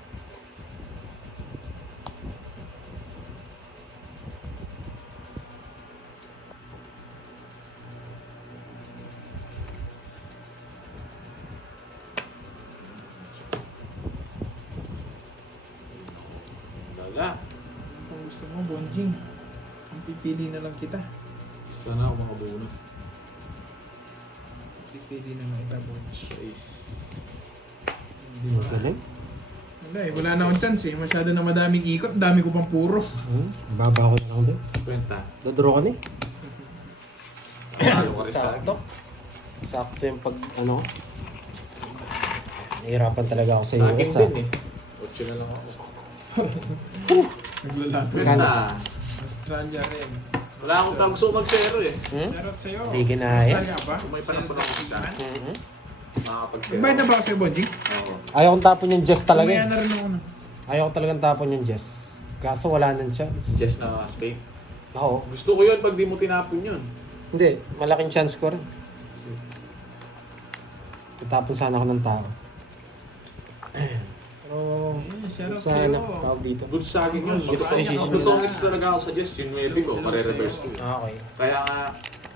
Lala. Kung gusto mo, Bonjing, pipili na lang kita. Sana ako makabuno. Pipili na lang kita, Bonjing. Guys. Di ba? Magaling. Wala eh, wala na akong chance eh. Masyado na madaming ikot, dami ko pang puro. Baba ko na lang din. Kwenta. Dodraw ka na eh. Talo ka rin sa akin. Sakto. Sakto yung pag, ano. Nahihirapan talaga ako sa Sa akin US din eh. 8 na lang ako. Naglalato. Kwenta. Australia rin. Wala akong tangso mag-zero eh. Shoutout sa'yo. Hindi ginaya. Australia ba? Kung may panahon ako Saan? Makakapag-zero. Bayad na ba ako sa'yo, Bonjing? Oo. Ayaw kong tapon yung Jess talaga Umaya eh. na rin ako na. Ayaw ko talagang tapon yung Jess. Kaso wala nang chance. Just na spade. Oo. Gusto ko yun pag di mo tinapon yun. Hindi, malaking chance ko rin. Tatapon sana ako ng tao. Pero, Ayan, shout out sana, sa'yo. tawag dito. Good sa akin yun. Good sa Mag-tongits decision mag-tongits talaga ako suggestion. Maybe ko, Hello pare-reverse sa'yo. ko. Okay. Kaya nga,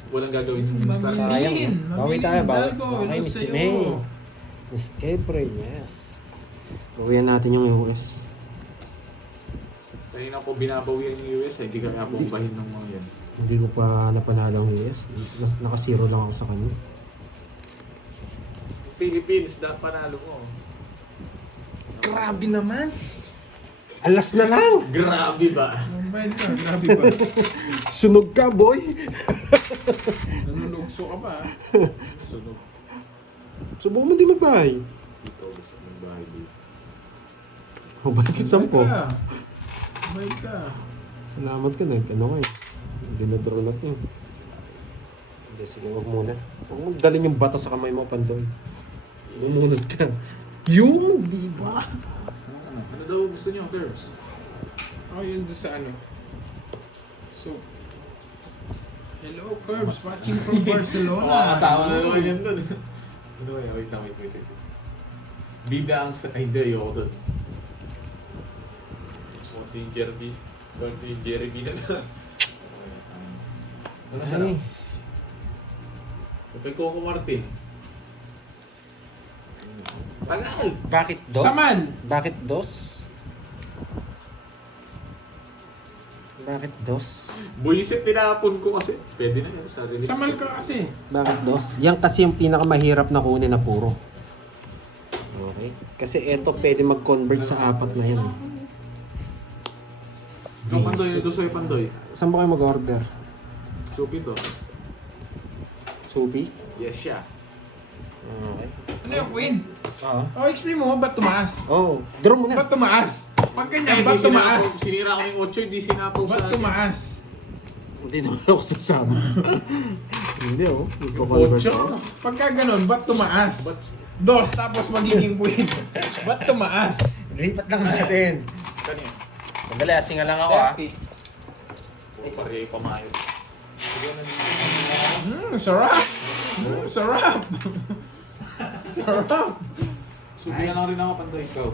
walang gagawin yung start. Sayang, no? Bawi tayo, bawi. Dalgo, Okay, hello Miss sa'yo. May. Miss April, yes. Bawian natin yung US. Kanina ko binabawian yung US, hindi kami abombahin ng mga yan. Hindi ko pa napanalo ang US. Naka-zero lang ako sa kanya. Philippines, panalo mo. Grabe naman! Alas na lang! Grabe ba? Mabait ka, grabe ba? Sunog ka, boy! Nanunugso ka pa. Sunog. Subukan mo di magbahay. Dito, gusto ng bahay dito. O, bakit sampo? Mabait ka. Salamat ka na. Ano ka eh. Dinadraw na ito. Hindi, sige, wag muna. Huwag mo dalhin yung bata sa kamay mo, Pandoy. Lumunod ka. Yung, di ba? Ano daw gusto niyo, Curbs? Oh, yun doon sa ano. So, hello, Curbs, watching from Barcelona. Kasama na naman yan doon. Ano ba yun? Wait lang, wait. Bida ang sa... Ay, hindi, ayoko doon. Konti yung Jeremy. Konti yung Jeremy na doon. Ano siya Ay, lang? Kay Coco Martin. Tagal! bakit dos? Saman! Bakit dos? Bakit dos? Buisit tinapon ko kasi. Pwede na yan sa release. Samal ka kasi. Bakit dos? Yan kasi yung pinakamahirap na kunin na puro. Okay. Kasi eto pwede mag-convert sa apat na yan eh. Ikaw, Pandoy. Ito sa'yo, Pandoy. Saan ba kayo mag-order? Supi to. Supi? Yes, siya. Okay. Ano yung Queen? Oo. Oh, explain mo, ba't tumaas? Oh, draw mo na. Ba't tumaas? Pag ganyan, Eh, ba't di tumaas? Sinira ko yung 8, hindi sinapaw sa... Ba't tumaas? Hindi naman ako sasama. Hindi oh. Magko-convert Ocho? ako. Pagka ganun, ba't tumaas? Dos, tapos magiging Queen. Ba't tumaas? Lipat lang natin. Kanina. Madali, asinga lang ako ah. Puro pare pamayo. Sarap! Sarap! Sarap! Subihan lang rin ako, Pandoy. Ikaw.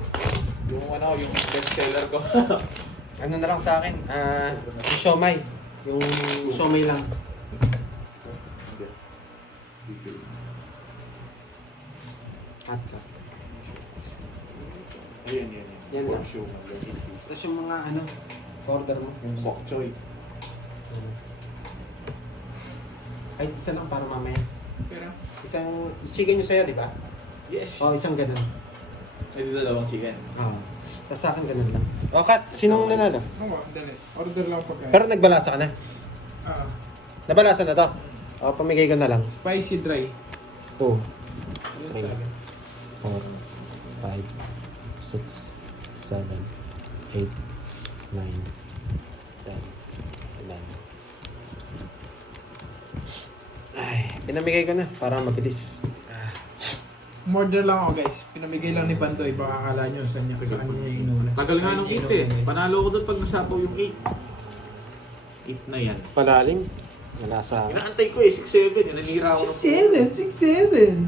Yung ano, yung bestseller ko. Ano na lang sa akin? Yung siomay. Yung siomay lang. Hot ka. Ayan, yan. Yan lang. Show, legit piece. Tapos yung mga ano, order mo. Yung bok choy. Ay, isa lang para mamaya. Pero, Isang chicken yung sa'yo, di ba? Yes! Oo, isang ganun. Ito dalawang chicken. Oo. Tapos sa akin ganun lang. O, Kat, sinong nanalo? ano, dali. Order lang pagkain. Pero nagbalasa ka na. Ah, Nabalasa na to. O, pamigay ko na lang. spicy dry. 2, Yun sa akin. 4, 5, 6, 7, 8, 9, 10, 11. Ay, pinamigay ko na para mabilis. Order lang ako guys. Pinamigay lang ni Pandoy. Baka akala nyo sa kanya niya inuuna. Tagal nga nung 8 eh. Panalo ko doon pag nasapaw yung 8. 8 na yan. Palaling. Wala sa... Inaantay ko eh, 6-7. Nanira ako. 6-7! 6-7!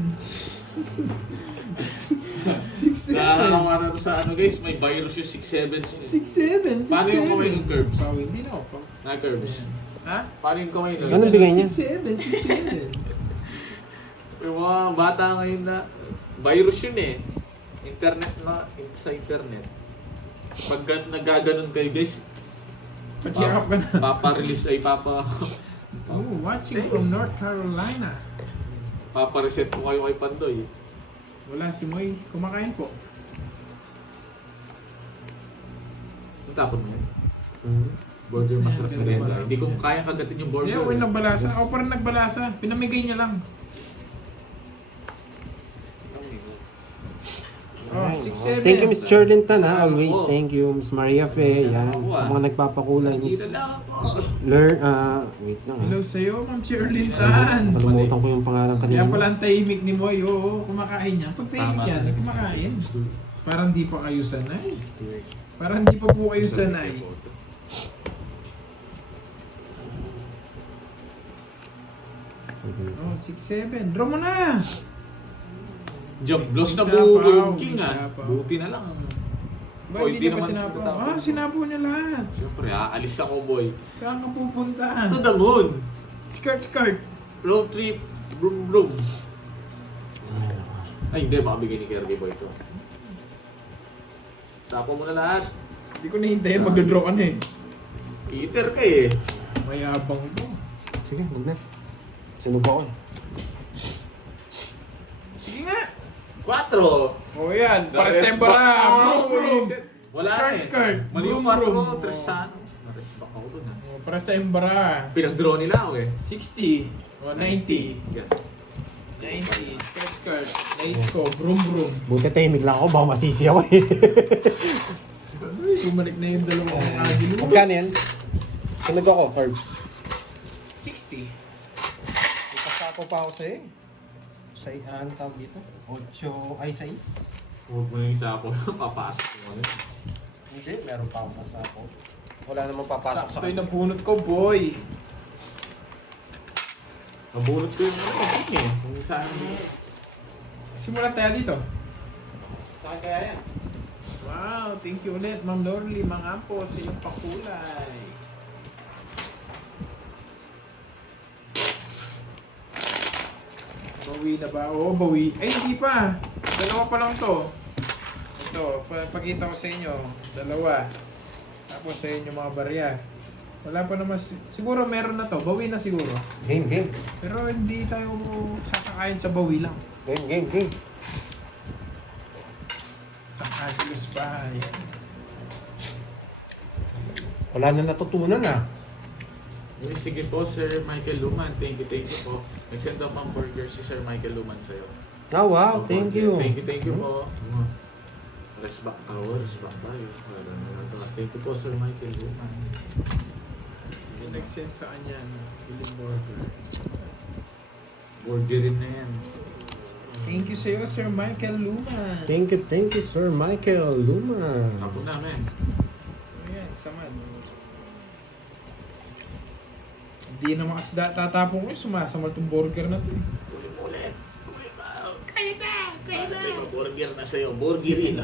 Naalala ko na to sa ano guys, may virus yung 6-7. 6-7! Paano yung kamay ng Curbs? Pawi, hindi na ako. Na Curbs. Ha? Paano yung kamay nun? Anong bigay niya? 6-7! Yung mga bata ngayon na virus yun eh. Internet na, sa internet. Pag nagaganon kayo guys, Pa-check up ka na. papa-release ay Oh, watching from North Carolina. papa-reset mo kayo kay Pandoy. Wala si Moy. Kumakain po. Natapon mo yan. Mm. Burger masarap na rin. Ganda. Hindi ko kaya kagatin yung Hindi burger. ako yung nagbalasa. Ako pa rin nagbalasa. Pinamigay niya lang. Oh, 6-7. Thank you, Miss Cherlin Tan, ha? Always. Oo. Thank you, Miss Maria Fe. Yan. Sa mga nagpapakulay. Miss Hindi na lang ako. Learn, wait lang, Hello ha? sa'yo, Ma'am Cherlyn Tan. Nakalimutan ko yung pangalan Kaya kanina. pala ang tahimik ni Moy. Oo, kumakain niya. Pag tahimik Tama. yan, kumakain. Parang di pa kayo sanay. Parang di pa po kayo sanay. Oh, 6-7. Draw mo na! Jamblos na Isapaw, buo yung king isapaw. Buti na lang. Ba, Oh, hindi hindi na pa naman sinapo. tatapon. Sinapo niya lahat. Siyempre, aalis ako boy. Saan ka pupunta? To the moon. Skirt. Road trip. Brum brum. Ay hindi, baka bigay ni Kirby boy ito. Sapo mo na lahat. Hindi ko nahintayin, magdodraw ka na eh. Peter ka eh. Mayabang mo. Sige, huwag na. Sinubo ako eh. Sige nga. 4. O yan, para sa embara. Brum. Wala na eh. Skirt. Mali yung Brum, 4. Tresano. Naresbak ako dun ha. O, para sa embara. Pinag-draw nila ako eh. 60. O 90. Yan. 90. Skirt. Let's go. Brum. Buti tahimik lang ako, baka masisi ako eh. Bumalik na yung dalawang agil. Magkano yan? Sunod ako, Curbs. 60. Ipasapo pa ako sa'yo eh. Ano tawag dito? 8 ay 6? Huwag mo na yung sapo. Papasok mo na. Hindi, meron pa akong pasapo. Wala namang papasok sa Sakto yung nabunot ko, boy. Nabunot ko yung king eh. Kung saan Simulan tayo dito. Saan kaya yan? Wow, thank you ulit, Ma'am Lorly, mga po sa iyong pakulay. Bawi na ba? Oo, bawi. Ay, hindi pa. Dalawa pa lang to. Ito, pakita ko sa inyo. Dalawa. Tapos sa inyo mga barya. Wala pa naman. Siguro meron na to. Bawi na siguro. Game. Pero hindi tayo sasakayin sa bawi lang. Game. Sa Angeles ba? Wala na natutunan ah. Uy, sige po, Sir Michael Luman. Thank you po. Nag-send up ang burger si Sir Michael Luman sa'yo. Ah, wow, thank you. Thank you po. Resback tayo. Thank you po, Sir Michael Luman. May nag-send sa kanya ng Biling Burger. Burger rin na yan. Thank you sa iyo, Sir Michael Luma. Thank you, Sir Michael Luma. Ako namin. Ayan, saman. Hindi naman kasi tatapong ko yung sumasamal tong burger na to. Ulit. Kaya na! Burger na sa'yo. Burgerin.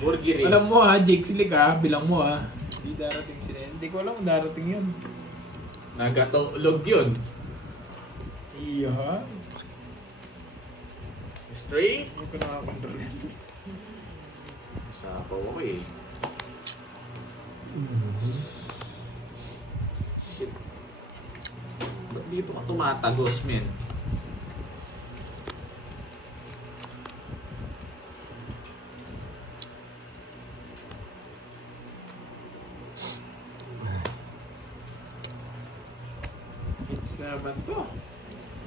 Burgerin. Alam mo ha, Jake Slick ha, bilang mo ha. Hindi darating sila. Hindi ko alam kung darating yun. Nagatulog yun. Iya. Straight. Hindi ko nakakontrol yan. Sa pawa ko eh. Shit. Ba't dito ka tumatagos, men? Hits naman to.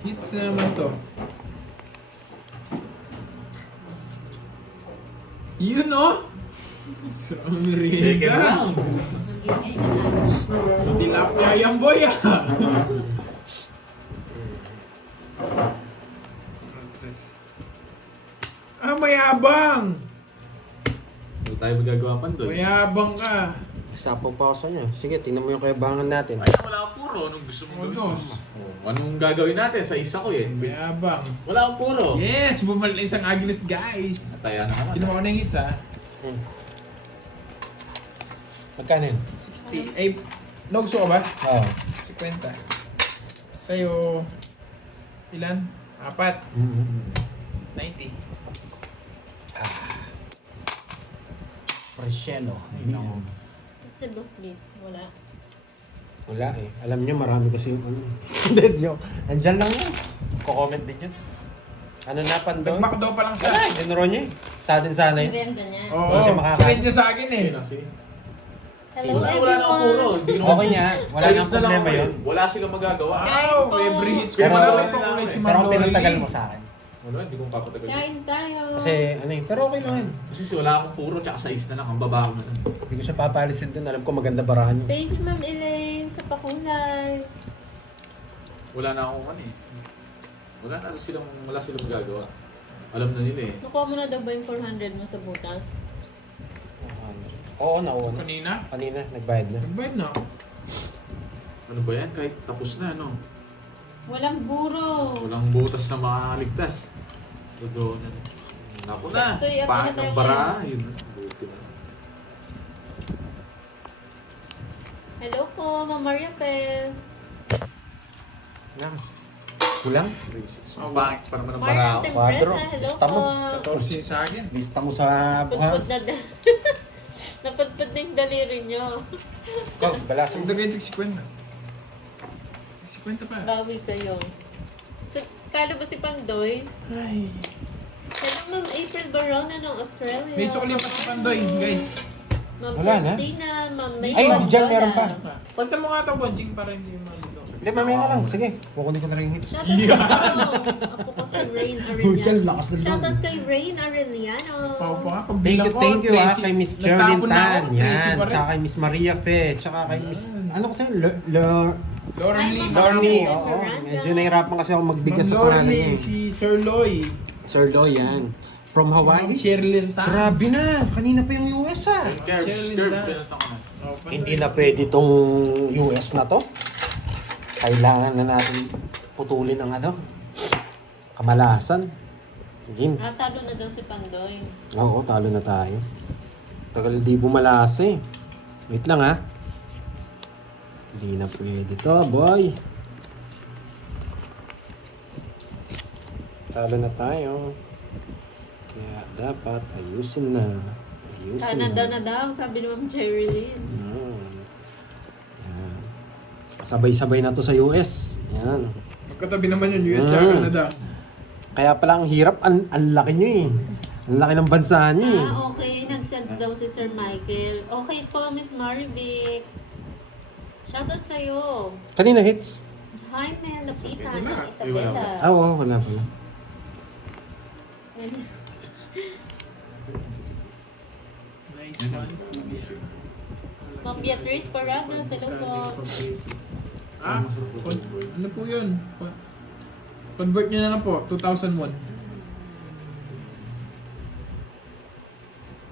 Hits naman to. Yun no? Sarang Second merienda. round. Tilapia yan boy ah. Mayabang! Hindi tayo magagawa pa doon. Mayabang ka. Sapo pa ako sa inyo. Sige, tingnan mo yung kayabangan natin. Ay, wala akong puro. Anong gusto mong gawin? Dos. Anong gagawin natin? Sa isa ko eh. Mayabang. Wala akong puro. Yes! Bumalik na isang Agnes guys. Taya na naman. Kinuha ko na yung hits ha. Magkano yun? 60. Ay, nagso ka ba? Oo. 50. Sa'yo, ilan? 4. 90. Preselo. Sa Boss Beat, wala. Wala eh. Alam niyo, marami kasi yung ano. Hindi, joke. Nandyan lang yun. Ko-comment din yun. Ano na, Pandoy? Nag-McDo pa lang siya. Wala, dinuro niya eh. Sa atin sana yun. Renta niya. Oo, Hindi siya makakain. sinend niya sa akin eh. Hello, Wala na akong puro. Hindi ko Okay nga. Wala nang problema yun. Wala silang magagawa. Wow, every hits ko. Pero- Wala pa kulay si Pero Ma'am kung pinagtagal Lorely. mo sa akin. Wala, hindi kong papatagal. kain tayo. Kasi ano eh. Pero okay lang yun. Kasi wala akong puro, tsaka sa na lang. Ang babaho na lang. Hindi ko siya papalisin dun. Alam ko maganda barahan yun. Thank you, Ma'am Elaine, sa pakulay. Wala na akong ano eh. Wala silang magagawa. Alam na nila eh. Nakuha mo na daw ba yung 400 mo sa butas? Oo, nauna. Kanina? Kanina, nagbayad na. Nagbayad na ako. Ano ba yan? Kahit tapos na, no? Walang buro. Walang butas na makakaligtas. Totoo na. Naku na. So, i-up Paan na tayo ng bara. Yun na. Buti na. Hello po, Ma'am Maria Pe. Lang. Kulang? Ang pangit pa naman ng bara. Maria ako. Tempresa, hello Basta po. mo. 14 sa akin. Lista mo sa buha. Pudpud na Napudpud na yung daliri nyo. Ikaw, balasan mo. Lagay tig 50. 50 pa. Bawi kayo. So, talo ba si Pandoy? Ay. Hello, Ma'am April Barona ng Australia. May sukli pa si Pandoy, guys. Ma'am Wala na. Christina, Ma'am May Ay, dyan meron pa. Palitan mo nga ito, Bonjing, para hindi mo dito. Hindi, mamaya na lang. Sige, kukunin ko na rin yung hits. Ako po si Rain Dyan, Arellano. lakas na loob. Shoutout kay Rain Arellano. Pao pa nga, Thank pagbilang you, ko, thank you Tracy. kay Miss Geraldine Nagtapon na Tan. ako, Tracy Yan, pa rin. tsaka kay Miss Maria Fe, tsaka kay Miss... Ano kasi? Lauren Ay, Lee. Ma'am Lorny, Miranda. oo. Medyo nahirapan kasi ako magbigay Ma'am sa pangalan Lorny, niya. eh. si Sir Loy. Sir Lo, yan. From Ma'am Hawaii. Sherilyn Tan. Grabe na. Kanina pa yung US ah. Curve, Cheryl curve. Linda. Pinunta ko na. Oh, Pandoy. Hindi na pwede tong US na to. Kailangan na natin putulin ang ano. Kamalasan. Game. Talo na daw si Pandoy. Oo, talo na tayo. Tagal di bumalas eh. Wait lang ha. Hindi na pwede to, boy. Talo na tayo. Kaya dapat ayusin na. Ayusin Canada na daw, sabi ni Ma'am Cherilyn. Yan. Sabay-sabay na to sa US. Yan. Magkatabi naman yun, US at Canada. Kaya pala ang hirap, ang laki nyo eh. Ang laki ng bansa nyo eh. Okay. Nag-send daw si Sir Michael. Okay po, Miss Marivic. Shoutout sa'yo. Kanina hits. Jaime Lapita ng wala. Isabela. Ah, oo, wala pala. Nice one. Ma'am Beatrice Paragas, hello po. Ah, ano po yun? Convert nyo na lang po, 2001.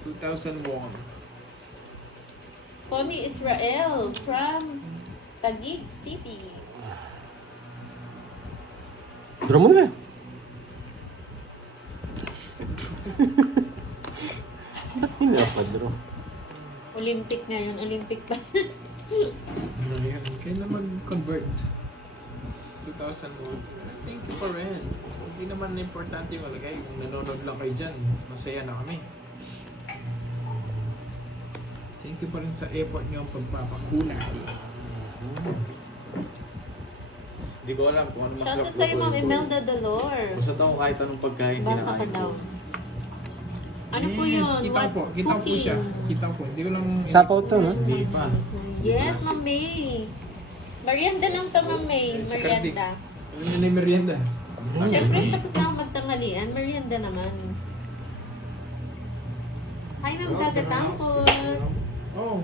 2001. Connie Israel from Taguig City. Draw mo na. Ba't hindi ako draw? Olympic na yun, Olympic pa. Kaya na mag-convert. 2001. Thank you pa rin. Hindi naman importante yung alagay. Kung nanonood lang kayo dyan, masaya na kami. Thank you pa rin sa effort nyo ang pagpapakulay. Hindi ko alam kung ano mas Shoutout sa'yo, Ma'am Imelda Dolor. Basta daw kahit anong pagkain Basa ka kinakain daw. ko. Ano po yun? Kita What's ko po. Kita ko po siya. cooking? Kita ko. Hindi ko lang... Sapaw to, no? Hindi pa. Yes, Ma'am May. Merienda lang to, Ma'am May. Sa Merienda. Ano yun na yung merienda? Siyempre, tapos na ako magtanghalian. Merienda naman. Hi, Ma'am Tagatangkos. Oh.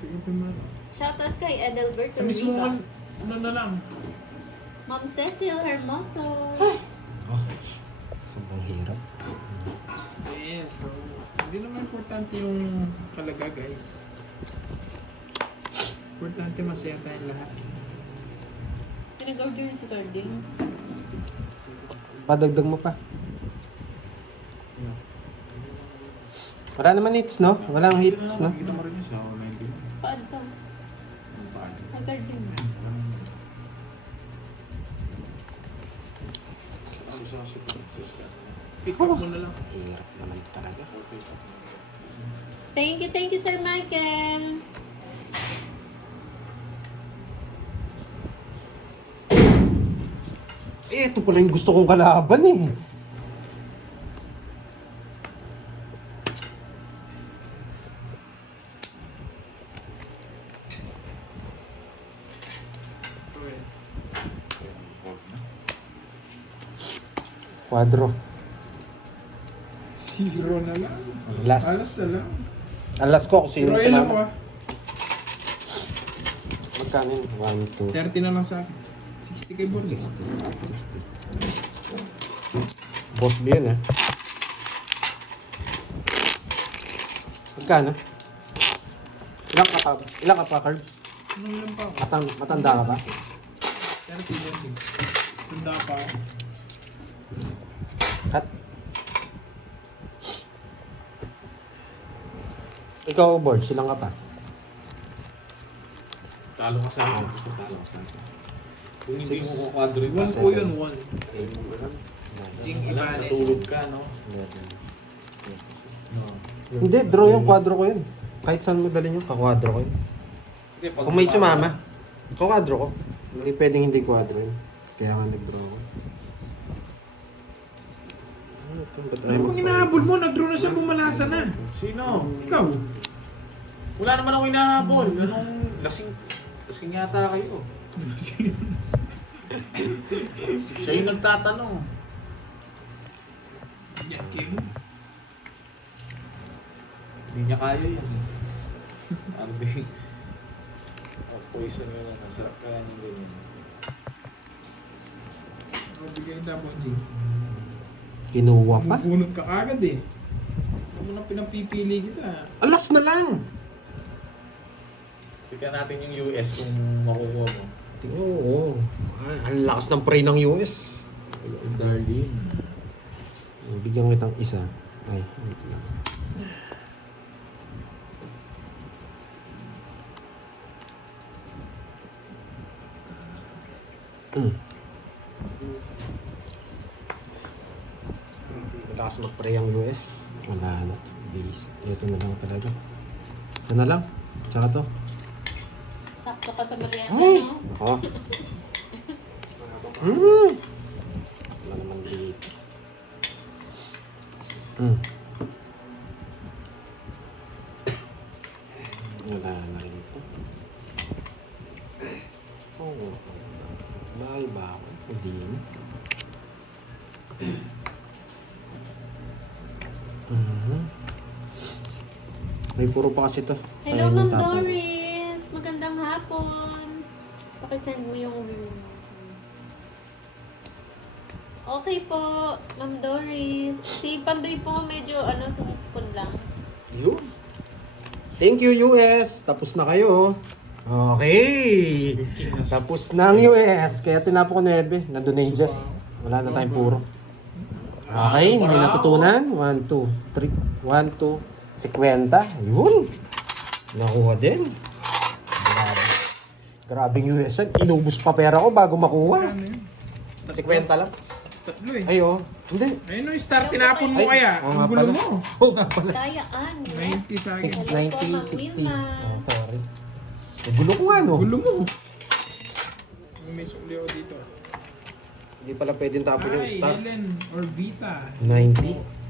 Tignan mo na. Shoutout kay Edelbert Sa mismo Rivas. ano na lang. Ma'am Cecil Hermoso. Sobrang hirap. Yes, so hindi naman importante yung kalaga, guys. Importante masaya tayong lahat. Pinag-order si Carding. Padagdag mo pa. Wala naman hits, no? Walang hits, no? Kita mo rin yun sa online din. Paad ka? Ang paan. Ay, Carding. Ano siya si Princess ka? Pick up mo na lang. Hirap naman talaga. Thank you, Sir Michael. Eh, ito pala yung gusto kong kalaban eh. Okay. Quadro. Zero na lang. Last. Alas na lang. Alas ko kung sino Pero ilan po sumama. ah? Magkano yun? 1, 2, 30 na lang sa akin. 60 kay Bon. 60. Boss B yun, eh. Magkano? Ilang ka pa, Carl? Anong lang pa ako? Matanda ka ba? 30 yan din. Tanda pa ako. Cut. Ikaw, board, silang ka pa. Talo ka sa akin. Gusto talo ka sa akin. Kung hindi mo kukwadro yung One po yun, one. Jing Alam, Ibanez. natulog ka, no? Hindi, draw yung kwadro ko yun. Kahit saan mo dalhin yung kakwadro ko yun. Hindi, pag Kung may sumama, kakwadro ko. Hindi pwedeng hindi kwadro yun. Kaya nga nag-draw ko. Ano ito? Ba't Ano kung hinahabol mo, nag-draw na siya, bumalasa na. Sino? Ikaw. Wala naman ako hinahabol. Anong lasing yata kayo. Siya yung nagtatanong. Yan, Kim. Hindi niya kaya yun. Ano ba yung... poison yun na. Nasarap kaya niya ganyan. Bigay yung tapon, Jing. Kinuha pa? Bunot ka agad eh. Ano mo na pinapipili kita? Alas na lang! Tignan natin yung US kung makukuha mo. Oo. Ang lakas ng pre ng US. Darlene. Bigyan kitang isa. Ay, wait lang. Lakas mag-pre ang US. Wala na. Base. Ito na lang talaga. Ito na lang. Tsaka to. Sakto ka sa merienda, Ay! no? Ako. Wala naman dito. Wala na rin ito. Oo. Bahay ba ako? Hindi na. May puro pa kasi to. Hello, Ayan yung Ma'am tapon. Doris. Magandang hapon. Pakisend mo yung... Okay po, Ma'am Doris. Si Pandoy po medyo sumispon lang. Yun. Thank you, US. Tapos na kayo. Okay. Tapos na ang US. Kaya tinapo ko 9. Nandun na yung Jess. Wala na tayong puro. Okay, may natutunan. 1, 2, 3. 1, 2, 50. Yun. Nakuha din. Grabe. Grabing US yan. Inubos pa pera ko bago makuha. Ano yun? 50 lang. Tatlo eh. Ay, oh. Hindi. Ayun o, start tinapon mo Ay, kaya. oo Ang nga gulo pala. mo. Oo nga pala. Kayaan. 90 sa akin. 690, 60. Oh, sorry. Gulo ko nga, no? Gulo mo. May sukli ako dito. Hindi pala pwedeng tapon yung Hi, stock. Helen or Vita. 90.